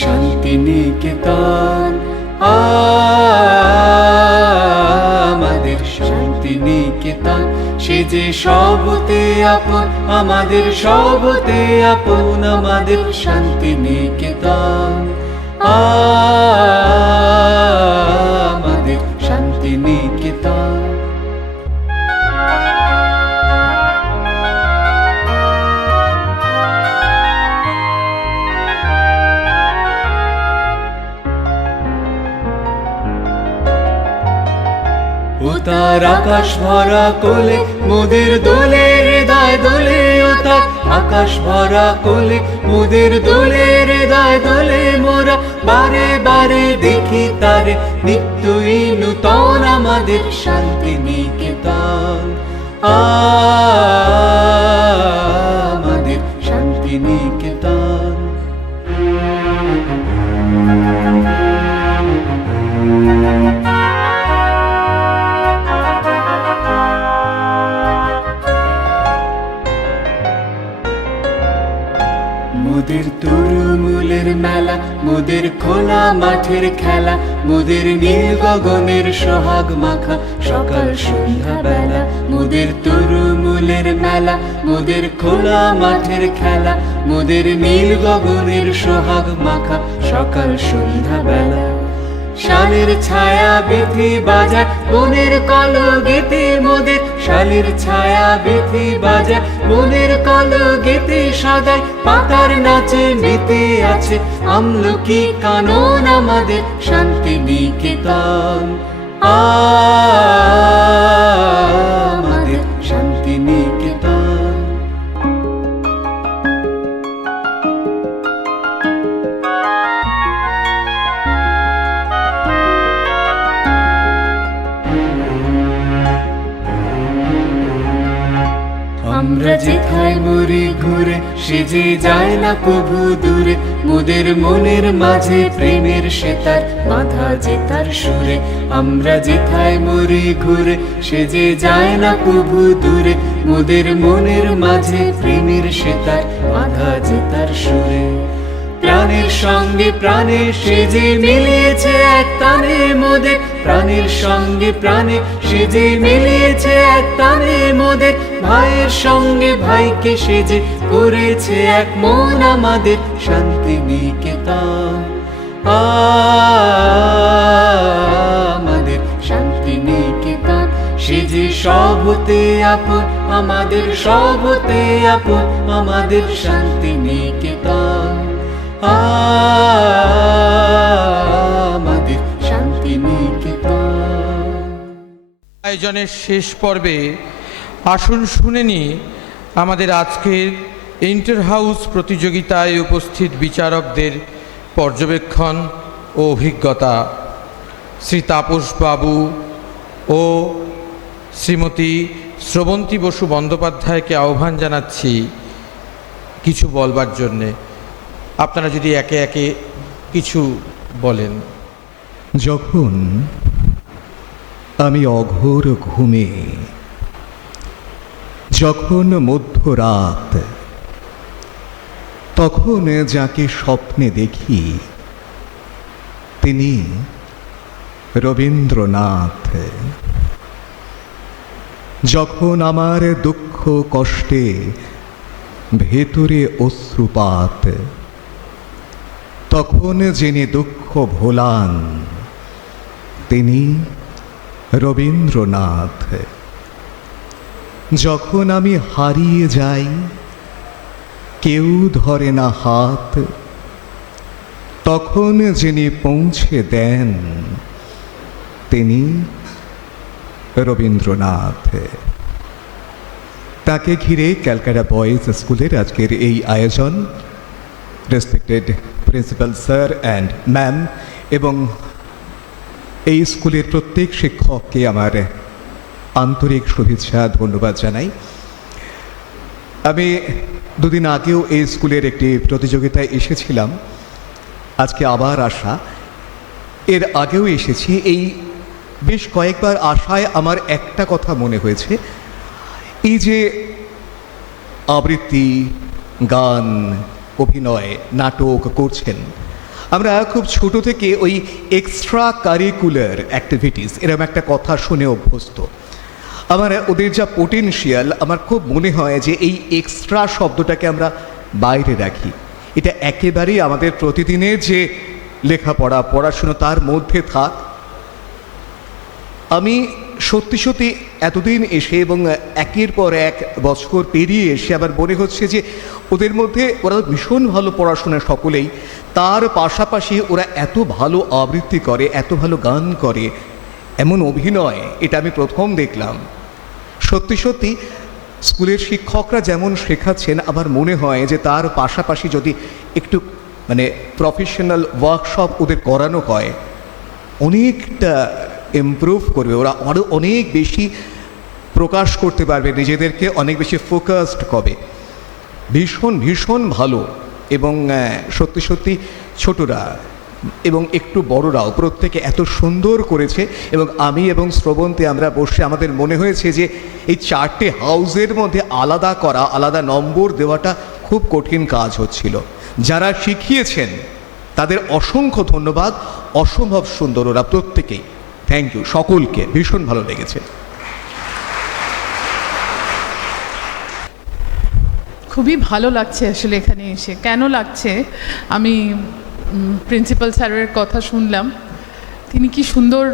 শান্তি নিকেতন, আমাদের শান্তি নিকেতন, সে যে সবতে আপন, আমাদের সবতে আপন, আমাদের শান্তি নিকেতন, আমাদের শান্তি নিকেতন। তার আকাশ ভরা কোলে মোদের দোলে হৃদয় দোলে, ও তার আকাশ ভরা কোলে মোদের দোলে হৃদয় দোলে, মোরা বারে বারে দেখি তারে নিত্যই নূতন, আমাদের শান্তি নিকেতন, আমাদের শান্তি নিকেতন। মোদের তরুমূলের মেলা, মোদের খোলা মাঠের খেলা, মোদের নীল গগনের সোহাগ মাখা সকাল সন্ধ্যা বেলা, মোদের তরুমূলের মেলা, মোদের খোলা মাঠের খেলা, মোদের নীল গগনের সোহাগ মাখা সকাল সন্ধ্যা বেলা। শালের ছায়া বেথি বাজায় বনের কল গেতে মোদের, শালের ছায়া বেথি বাজায় বনের কল গেতে সাদায়, পাতার নাচে মেতে আছে আমলকি কানন, আমাদের শান্তি নিকেতন, আমাদের শান্তি নিকেতন। আমরা যেথায় মরি ঘুরে, সে যে যায় না কভু দূরে, মোদের মনের মাঝে প্রেমের সেতার বাঁধা যে তার সুরে। আমরা যেথায় মরি ঘুরে, সে যে যায় না কভু দূরে, মোদের মনের মাঝে প্রেমের সেতার বাঁধা যে তার সুরে। প্রাণের সঙ্গে প্রাণে সে যে মিলিয়েছে এক তানে মোদের, প্রাণের সঙ্গে প্রাণে সে যে মিলিয়েছে এক তানে মোদের, ভাইয়ের সঙ্গে ভাইকে সে যে করেছে এক মন, আমাদের শান্তি নিকেতন, আমাদের শান্তি নিকেতন, সে যে সবতে আপন, আমাদের সবতে আপন, আমাদের শান্তি নিকেতন, আমাদের শান্তি নিকেতন। আয়োজনের শেষ পর্বে আসুন শুনে নি আমাদের আজকের ইন্টার হাউস প্রতিযোগিতায় উপস্থিত বিচারকদের পর্যবেক্ষণ ও অভিজ্ঞতা। শ্রী তাপস বাবু ও শ্রীমতী স্রবন্তী বসু বন্দ্যোপাধ্যায়কে আহ্বান জানাচ্ছি কিছু বলবার জন্যে। আপনারা যদি একে একে কিছু বলেন। যখন আমি অঘোর ঘুমে, যখন মধ্যরাত, তখন যাকে স্বপ্নে দেখি তিনি রবীন্দ্রনাথ। যখন আমার দুঃখ কষ্টে ভেতরে অশ্রুপাত, তখন যিনি দুঃখ ভোলান তিনি রবীন্দ্রনাথ। যখন আমি হারিয়ে যাই, কেউ ধরে না হাত, তখন যিনি পৌঁছে দেন তিনি রবীন্দ্রনাথ। তাকে ঘিরে ক্যালকাটা বয়েজ স্কুলের আজকের এই আয়োজন। Respected principal sir and ma'am এবং এই স্কুলের প্রত্যেক শিক্ষককে আমার আন্তরিক শুভেচ্ছা ধন্যবাদ জানাই। আমি দুদিন আগেও এই স্কুলের একটি প্রতিযোগিতায় এসেছিলাম, আজকে আবার আসা। এর আগেও এসেছি, এই বেশ কয়েকবার আসায় আমার একটা কথা মনে হয়েছে, এই যে আবৃত্তি, গান, অভিনয়, নাটক করছেন, আমরা খুব ছোট থেকে ওই এক্সট্রা কারিকুলার অ্যাক্টিভিটিস এরকম একটা কথা শুনে অভ্যস্ত। আমার ওদের যা পোটেনশিয়াল, আমার খুব মনে হয় যে এই এক্সট্রা শব্দটাকে আমরা বাইরে রাখি। এটা একেবারেই আমাদের প্রতিদিনের যে লেখাপড়া, পড়াশুনো তার মধ্যে থাক। আমি সত্যি সত্যি এতদিন এসে এবং একের পর এক বছর পেরিয়ে এসে আবার মনে হচ্ছে যে ওদের মধ্যে ওরা ভীষণ ভালো পড়াশোনা সকলেই, তার পাশাপাশি ওরা এত ভালো আবৃত্তি করে, এত ভালো গান করে, এমন অভিনয়, এটা আমি প্রথম দেখলাম। সত্যি সত্যি স্কুলের শিক্ষকরা যেমন শেখাচ্ছেন, আমার মনে হয় যে তার পাশাপাশি যদি একটু প্রফেশনাল ওয়ার্কশপ ওদের করানো হয়, অনেকটা ইমপ্রুভ করবে, ওরা আরও অনেক বেশি প্রকাশ করতে পারবে নিজেদেরকে, অনেক বেশি ফোকাসড হবে। ভীষণ ভীষণ ভালো। এবং সত্যি সত্যি ছোটরা এবং একটু বড়রাও প্রত্যেকে এত সুন্দর করেছে। এবং আমি এবং শ্রবন্তী আমরা বসে আমাদের মনে হয়েছে যে এই 4টে হাউসের মধ্যে আলাদা করা, আলাদা নম্বর দেওয়াটা খুব কঠিন কাজ হচ্ছিল। যারা শিখিয়েছেন তাদের অসংখ্য ধন্যবাদ, অসম্ভব সুন্দর ওরা প্রত্যেকেই। থ্যাংক ইউ সকলকে, ভীষণ ভালো লেগেছে। খুবই ভালো লাগছে আসলে এখানে এসে। কেন লাগছে, আমি প্রিন্সিপাল স্যারের কথা শুনলাম, তিনি কি সুন্দর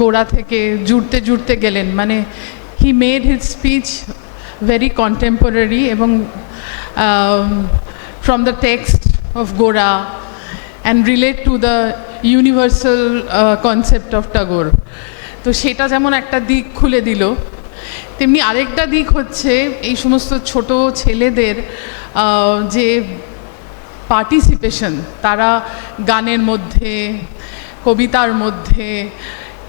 গোড়া থেকে জুড়তে জুড়তে গেলেন। মানে he made his speech very contemporary এবং ফ্রম দ্য টেক্সট অফ গোড়া and relate to the universal concept of Tagore. তো সেটা যেমন একটা দিক খুলে দিল, তেমনি আরেকটা দিক হচ্ছে এই সমস্ত ছোট ছেলেদের যে পার্টিসিপেশন, তারা গানের মধ্যে, কবিতার মধ্যে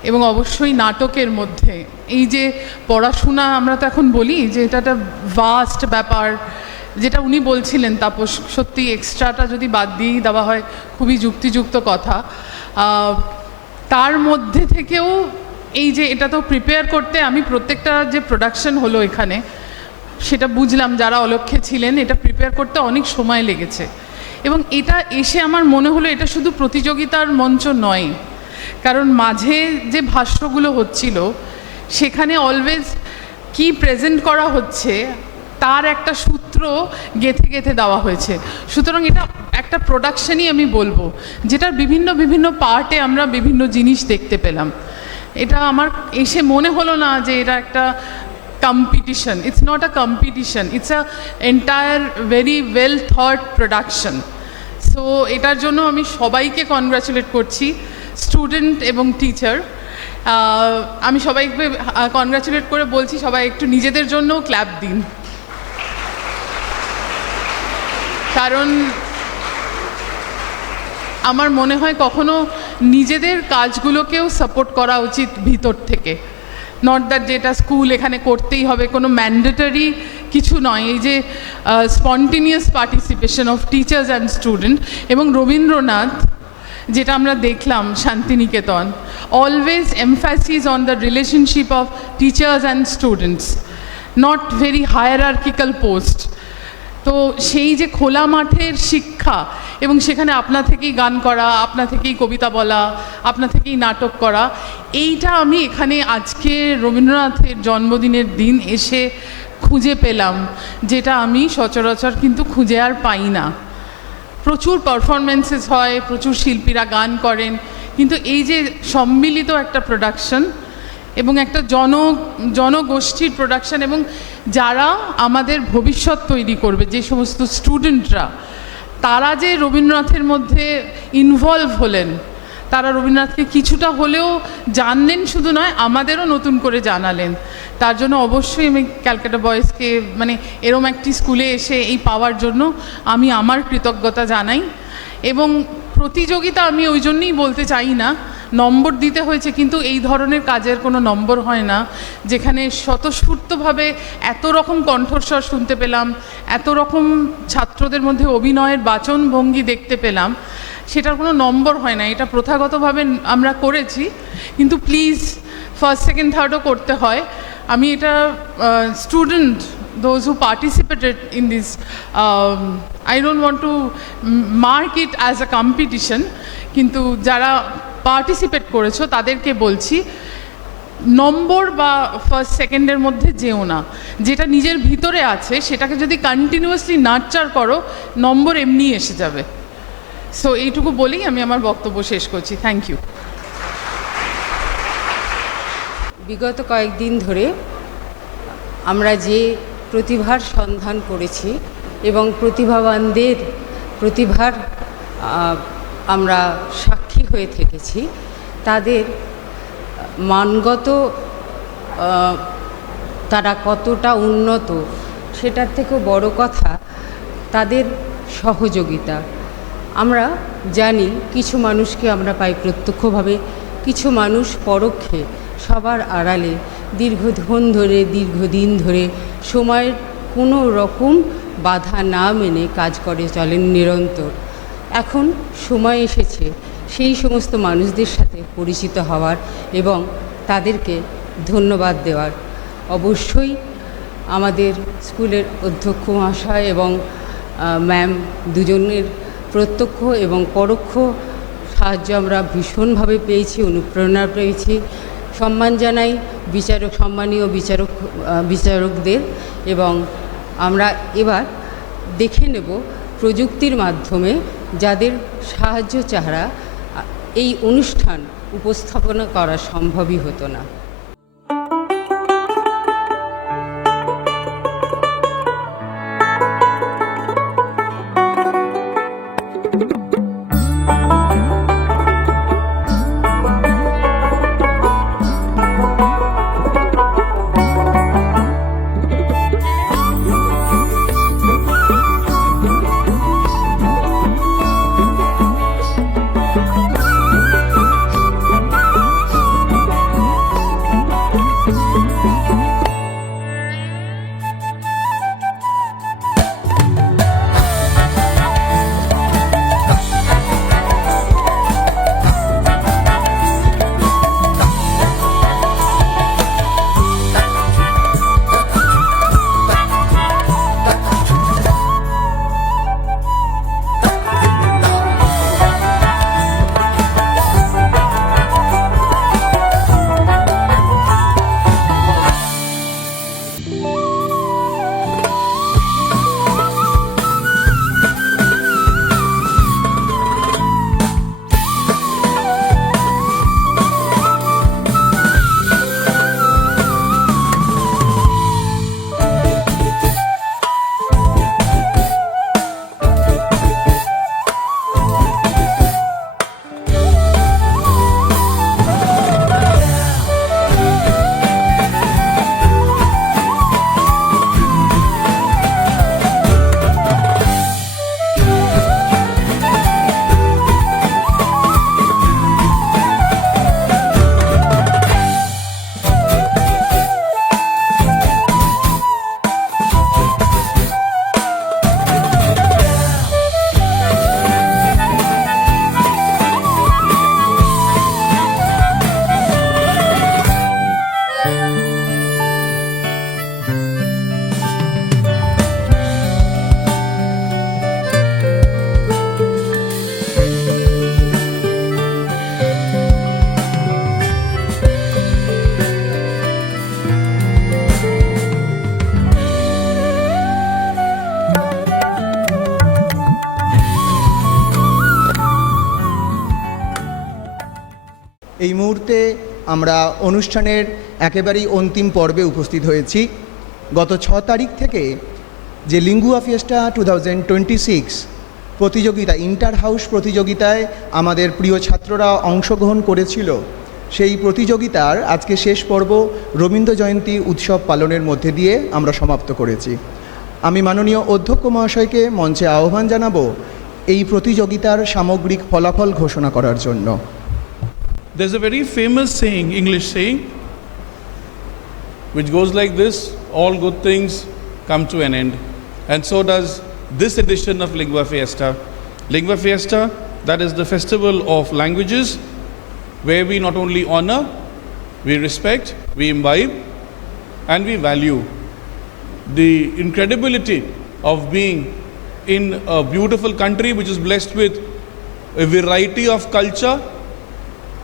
এবং অবশ্যই নাটকের মধ্যে, এই যে পড়াশোনা আমরা তো এখন বলি যে এটা একটা ভাস্ট ব্যাপার, যেটা উনি বলছিলেন তাপস, সত্যি এক্সট্রাটা যদি বাদ দিয়েই দেওয়া হয় খুবই যুক্তিযুক্ত কথা। তার মধ্যে থেকেও এই যে এটা তো প্রিপেয়ার করতে, আমি প্রত্যেকটা যে প্রোডাকশন হলো এখানে সেটা বুঝলাম, যারা অলক্ষ্যে ছিলেন, এটা প্রিপেয়ার করতে অনেক সময় লেগেছে। এবং এটা এসে আমার মনে হলো এটা শুধু প্রতিযোগিতার মঞ্চ নয়, কারণ মাঝে যে ভাষ্যগুলো হচ্ছিল সেখানে অলওয়েজ কি প্রেজেন্ট করা হচ্ছে তার একটা সূত্র গেঁথে গেঁথে দেওয়া হয়েছে। সুতরাং এটা একটা প্রোডাকশনই আমি বলবো, যেটার বিভিন্ন বিভিন্ন পার্টে আমরা বিভিন্ন জিনিস দেখতে পেলাম। এটা আমার এসে মনে হলো না যে এটা একটা competition. It's not a competition. It's a entire very well thought production. So এটার জন্য আমি সবাইকে কনগ্রাচুলেট করছি, স্টুডেন্ট এবং টিচার। আমি সবাইকে কনগ্রাচুলেট করে বলছি সবাই একটু নিজেদের জন্যও ক্ল্যাপ দিন, কারণ আমার মনে হয় কখনো নিজেদের কাজগুলোকেও সাপোর্ট করা উচিত ভিতর থেকে। নট দ্যাট যেটা স্কুল এখানে করতেই হবে, কোনো ম্যান্ডেটরি কিছু নয়। এই যে spontaneous participation of teachers and student, এবং রবীন্দ্রনাথ যেটা আমরা দেখলাম Santiniketan, always emphasis on the relationship of teachers and students, not very hierarchical post. তো সেই যে খোলা মাঠের শিক্ষা, এবং সেখানে আপনা থেকেই গান করা, আপনা থেকেই কবিতা বলা, আপনা থেকেই নাটক করা, এইটা আমি এখানে আজকে রবীন্দ্রনাথের জন্মদিনের দিন এসে খুঁজে পেলাম, যেটা আমি সচরাচর কিন্তু খুঁজে আর পাই না। প্রচুর পারফরমেন্সেস হয়, প্রচুর শিল্পীরা গান করেন, কিন্তু এই যে সম্মিলিত একটা প্রোডাকশন এবং একটা জনগোষ্ঠীর প্রোডাকশন, এবং যারা আমাদের ভবিষ্যৎ তৈরি করবে, যে সমস্ত স্টুডেন্টরা, তারা যে রবীন্দ্রনাথের মধ্যে ইনভলভ হলেন, তারা রবীন্দ্রনাথকে কিছুটা হলেও জানলেন, শুধু নয় আমাদেরও নতুন করে জানালেন। তার জন্য অবশ্যই আমি ক্যালকাটা বয়েজকে, মানে এরম একটি স্কুলে এসে এই পাওয়ার জন্য আমি আমার কৃতজ্ঞতা জানাই। এবং প্রতিযোগিতা আমি ওই জন্যই বলতে চাই না, নম্বর দিতে হয়েছে, কিন্তু এই ধরনের কাজের কোনো নম্বর হয় না, যেখানে স্বতঃস্ফূর্তভাবে এত রকম কণ্ঠস্বর শুনতে পেলাম, এত রকম ছাত্রদের মধ্যে অভিনয়ের বাচনভঙ্গি দেখতে পেলাম, সেটার কোনো নম্বর হয় না। এটা প্রথাগতভাবে আমরা করেছি, কিন্তু প্লিজ ফার্স্ট সেকেন্ড থার্ডও করতে হয়। আমি এটা student those who participated in this. I don't want to mark it as a competition, কিন্তু যারা পার্টিসিপেট করেছো তাদেরকে বলছি নম্বর বা ফার্স্ট সেকেন্ডের মধ্যে যেও না, যেটা নিজের ভিতরে আছে সেটাকে যদি কন্টিনিউয়াসলি নার্চার করো নম্বর এমনি এসে যাবে। সো এইটুকু বলেই আমি আমার বক্তব্য শেষ করছি। Thank you. বিগত কয়েকদিন ধরে আমরা যে প্রতিভার সন্ধান করেছি এবং প্রতিভাবানদের প্রতিভার আমরা সাক্ষী হয়ে থেকেছি, তাদের মানগত তারা কতটা উন্নত সেটার থেকেও বড় কথা তাদের সহযোগিতা। আমরা জানি কিছু মানুষকে আমরা পাই প্রত্যক্ষভাবে, কিছু মানুষ পরোক্ষে সবার আড়ালে দীর্ঘদিন ধরে সময়ের কোনো রকম বাধা না মেনে কাজ করে চলেন নিরন্তর। এখন সময় এসেছে সেই সমস্ত মানুষদের সাথে পরিচিত হওয়ার এবং তাদেরকে ধন্যবাদ দেওয়ার। অবশ্যই আমাদের স্কুলের অধ্যক্ষ মহাশয় এবং ম্যাম দুজনের প্রত্যক্ষ এবং পরোক্ষ সাহায্য আমরা ভীষণভাবে পেয়েছি, অনুপ্রেরণা পেয়েছি। সম্মান জানাই সম্মানীয় বিচারকদের, এবং আমরা এবার দেখে নেব প্রযুক্তির মাধ্যমে যাদের সাহায্য ছাড়া এই অনুষ্ঠান উপস্থাপনা করা সম্ভবই হতো না। এই মুহূর্তে আমরা অনুষ্ঠানের একেবারেই অন্তিম পর্বে উপস্থিত হয়েছি। গত 6 তারিখ থেকে যে লিঙ্গুয়া ফিয়েস্টা 2026 প্রতিযোগিতা, ইন্টার হাউস প্রতিযোগিতায় আমাদের প্রিয় ছাত্ররা অংশগ্রহণ করেছিল, সেই প্রতিযোগিতার আজকে শেষ পর্ব রবীন্দ্র জয়ন্তী উৎসব পালনের মধ্যে দিয়ে আমরা সমাপ্ত করেছি। আমি মাননীয় অধ্যক্ষ মহাশয়কে মঞ্চে আহ্বান জানাবো এই প্রতিযোগিতার সামগ্রিক ফলাফল ঘোষণা করার জন্য। There's a very famous saying, English saying, which goes like this: all good things come to an end. And so does this edition of Lingua Fiesta. Lingua Fiesta, that is the festival of languages, where we not only honor, we respect, we imbibe, and we value the incredibility of being in a beautiful country which is blessed with a variety of culture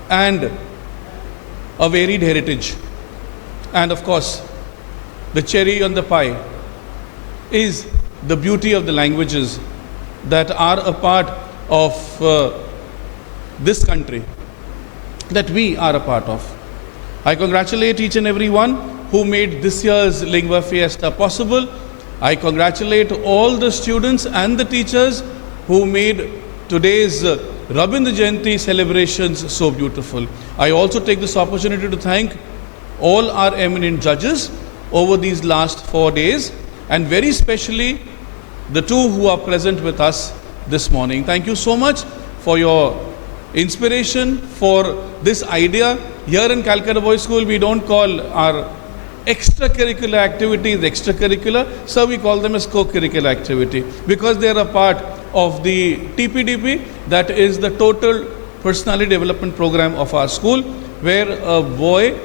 and a varied heritage. And of course, the cherry on the pie is the beauty of the languages that are a part of this country, that we are a part of. I congratulate each and every one who made this year's Lingua Fiesta possible. I congratulate all the students and the teachers who made today's Rabindra Jayanti celebrations so beautiful. I also take this opportunity to thank all our eminent judges over these last 4 days, and very specially the two who are present with us this morning. Thank you so much for your inspiration, for this idea. Here in Calcutta Boys School, we don't call our extracurricular activities extracurricular, so we call them as co-curricular activity, because they are a part of the TPDP, that is the Total Personality Development Program of our school, where a boy,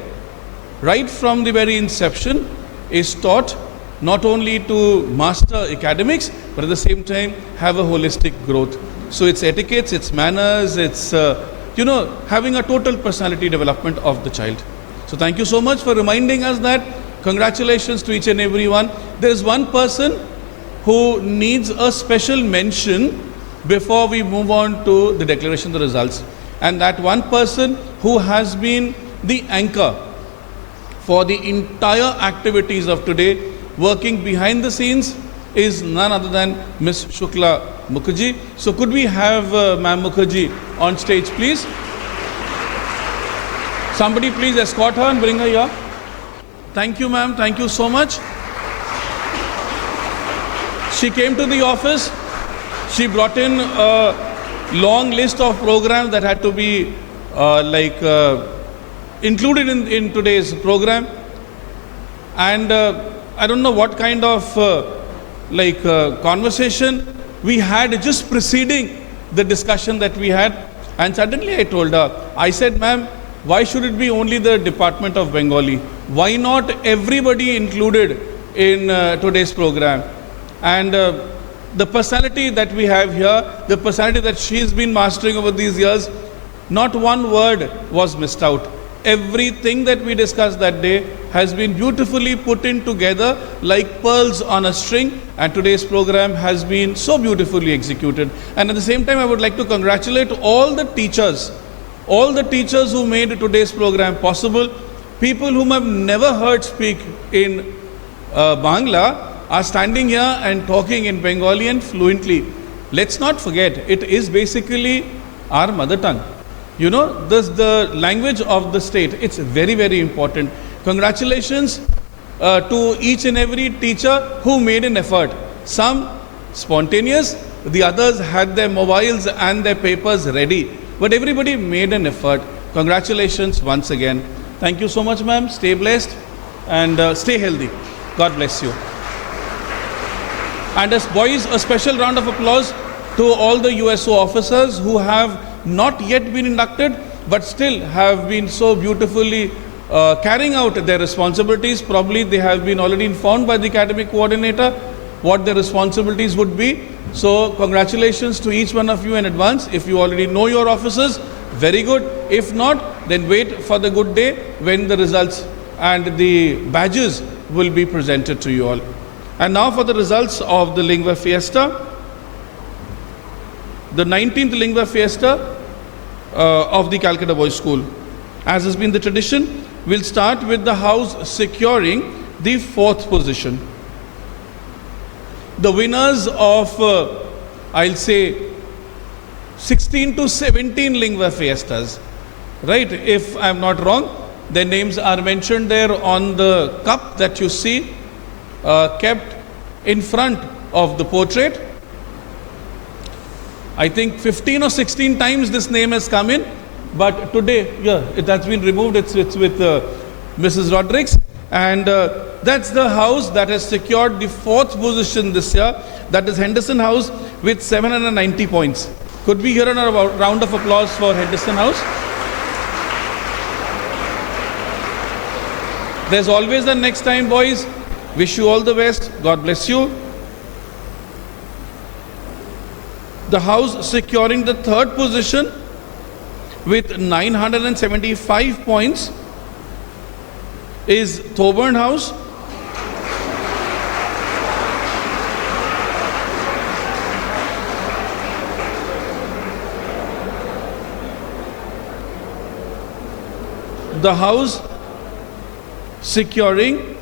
right from the very inception, is taught not only to master academics, but at the same time have a holistic growth. So it's etiquettes, it's manners, it's having a total personality development of the child. So thank you so much for reminding us that. Congratulations to each and every one. There is one person who needs a special mention before we move on to the declaration of the results. And that one person who has been the anchor for the entire activities of today, working behind the scenes, is none other than Miss Shukla Mukherjee. So could we have Ma'am Mukherjee on stage, please? Somebody please escort her and bring her here. Thank you, ma'am. Thank you so much. She came to the office. She brought in a long list of programs that had to be included in today's program. And I don't know what kind of conversation we had just preceding the discussion that we had. And suddenly I told her, I said, ma'am, why should it be only the Department of Bengali? Why not everybody included in today's program? And the personality that we have here, the personality that she's been mastering over these years, not one word was missed out. Everything that we discussed that day has been beautifully put in together like pearls on a string, and today's program has been so beautifully executed. And at the same time, I would like to congratulate all the teachers who made today's program possible. People whom I've never heard speak in Bangla are standing here and talking in Bengalian fluently. Let's not forget, it is basically our mother tongue. You know, this the language of the state. It's very, very important. Congratulations to each and every teacher who made an effort. Some spontaneous, the others had their mobiles and their papers ready. But everybody made an effort. Congratulations once again. Thank you so much, ma'am. Stay blessed and stay healthy. God bless you. And as boys, a special round of applause to all the USO officers who have not yet been inducted, but still have been so beautifully carrying out their responsibilities. Probably they have been already informed by the academic coordinator what their responsibilities would be. So congratulations to each one of you in advance. If you already know your officers, very good. If not, then wait for the good day when the results and the badges will be presented to you all. And now for the results of the Lingua Fiesta. The 19th Lingua Fiesta of the Calcutta Boys School. As has been the tradition, we'll start with the house securing the 4th position. The winners of, I'll say, 16 to 17 Lingua Fiestas, right? If I'm not wrong, their names are mentioned there on the cup that you see kept in front of the portrait. I think 15 or 16 times this name has come in, but today, yeah, it has been removed. It's with Mrs. Rodriguez. And that's the house that has secured the 4th position this year. That is Henderson House with 790 points. Could we hear a round of applause for Henderson House? There's always a next time, boys. Wish you all the best. God bless you. The house securing the third position with 975 points is Thoburn House. The house securing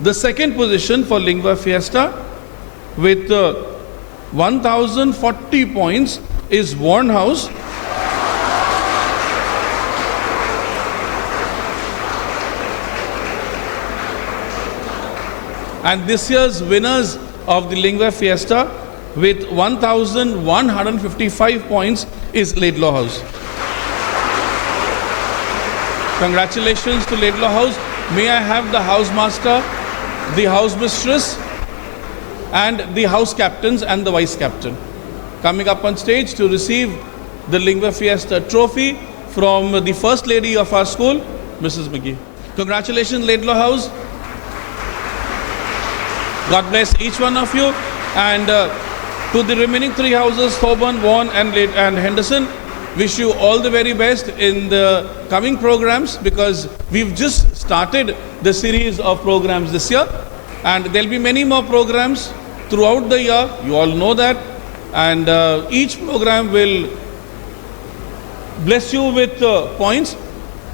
the second position for Lingua Fiesta with 1040 points is Warren House. And this year's winners of the Lingua Fiesta with 1155 points is Laidlaw House. Congratulations to Laidlaw House. May I have the house master, the house mistress, and the house captains and the vice captain coming up on stage to receive the Lingua Fiesta trophy from the first lady of our school, Mrs. McGee. Congratulations, Laidlaw House. God bless each one of you. And to the remaining three houses, Thoburn, Vaughan and Henderson, wish you all the very best in the coming programs, because we've just started the series of programs this year, and there'll be many more programs throughout the year. You all know that, and each program will bless you with points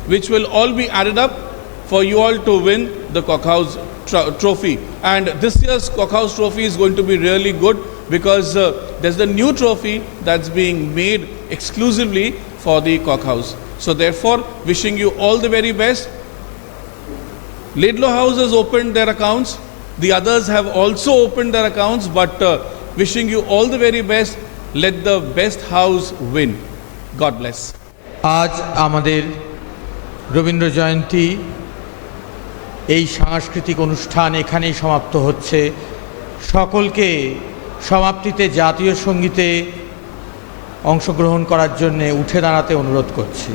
which will all be added up for you all to win the Cockhouse trophy. And this year's Cockhouse trophy is going to be really good, because there's the new trophy that's being made exclusively for the Cockhouse. So therefore, wishing you all the very best. Laidlaw House has opened their accounts. The others have also opened their accounts, but wishing you all the very best. Let the best house win. God bless. আজ আমাদের রবীন্দ্র জয়ন্তী এই সাংস্কৃতিক অনুষ্ঠান এখানেই সমাপ্ত হচ্ছে। সকলকে সমাপ্তিতে জাতীয় সঙ্গীতে অংশগ্রহণ করার জন্য উঠে দাঁড়াতে অনুরোধ করছি।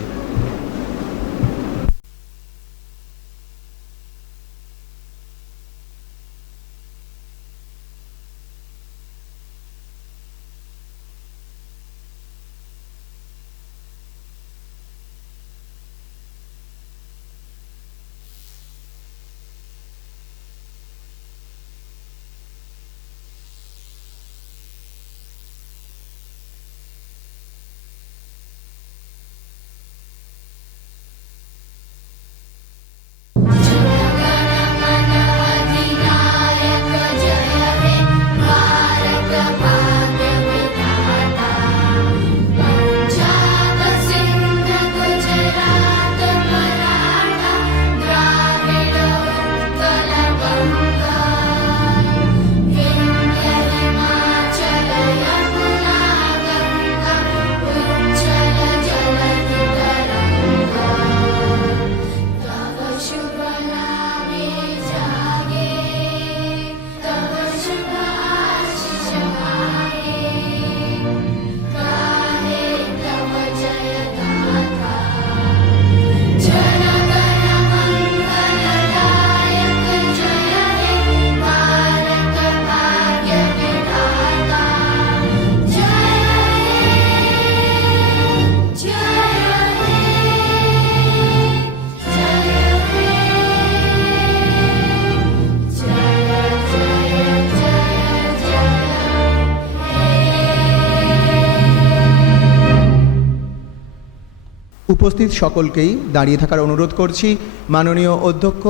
উপস্থিত সকলকেই দাঁড়িয়ে থাকার অনুরোধ করছি। মাননীয় অধ্যক্ষ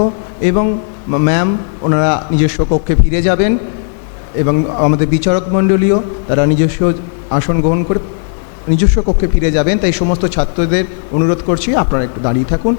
এবং ম্যাম ওনারা নিজস্ব কক্ষে ফিরে যাবেন, এবং আমাদের বিচারক মণ্ডলীও তারা নিজস্ব আসন গ্রহণ করে নিজস্ব কক্ষে ফিরে যাবেন। তাই সমস্ত ছাত্রদের অনুরোধ করছি আপনারা একটু দাঁড়িয়ে থাকুন।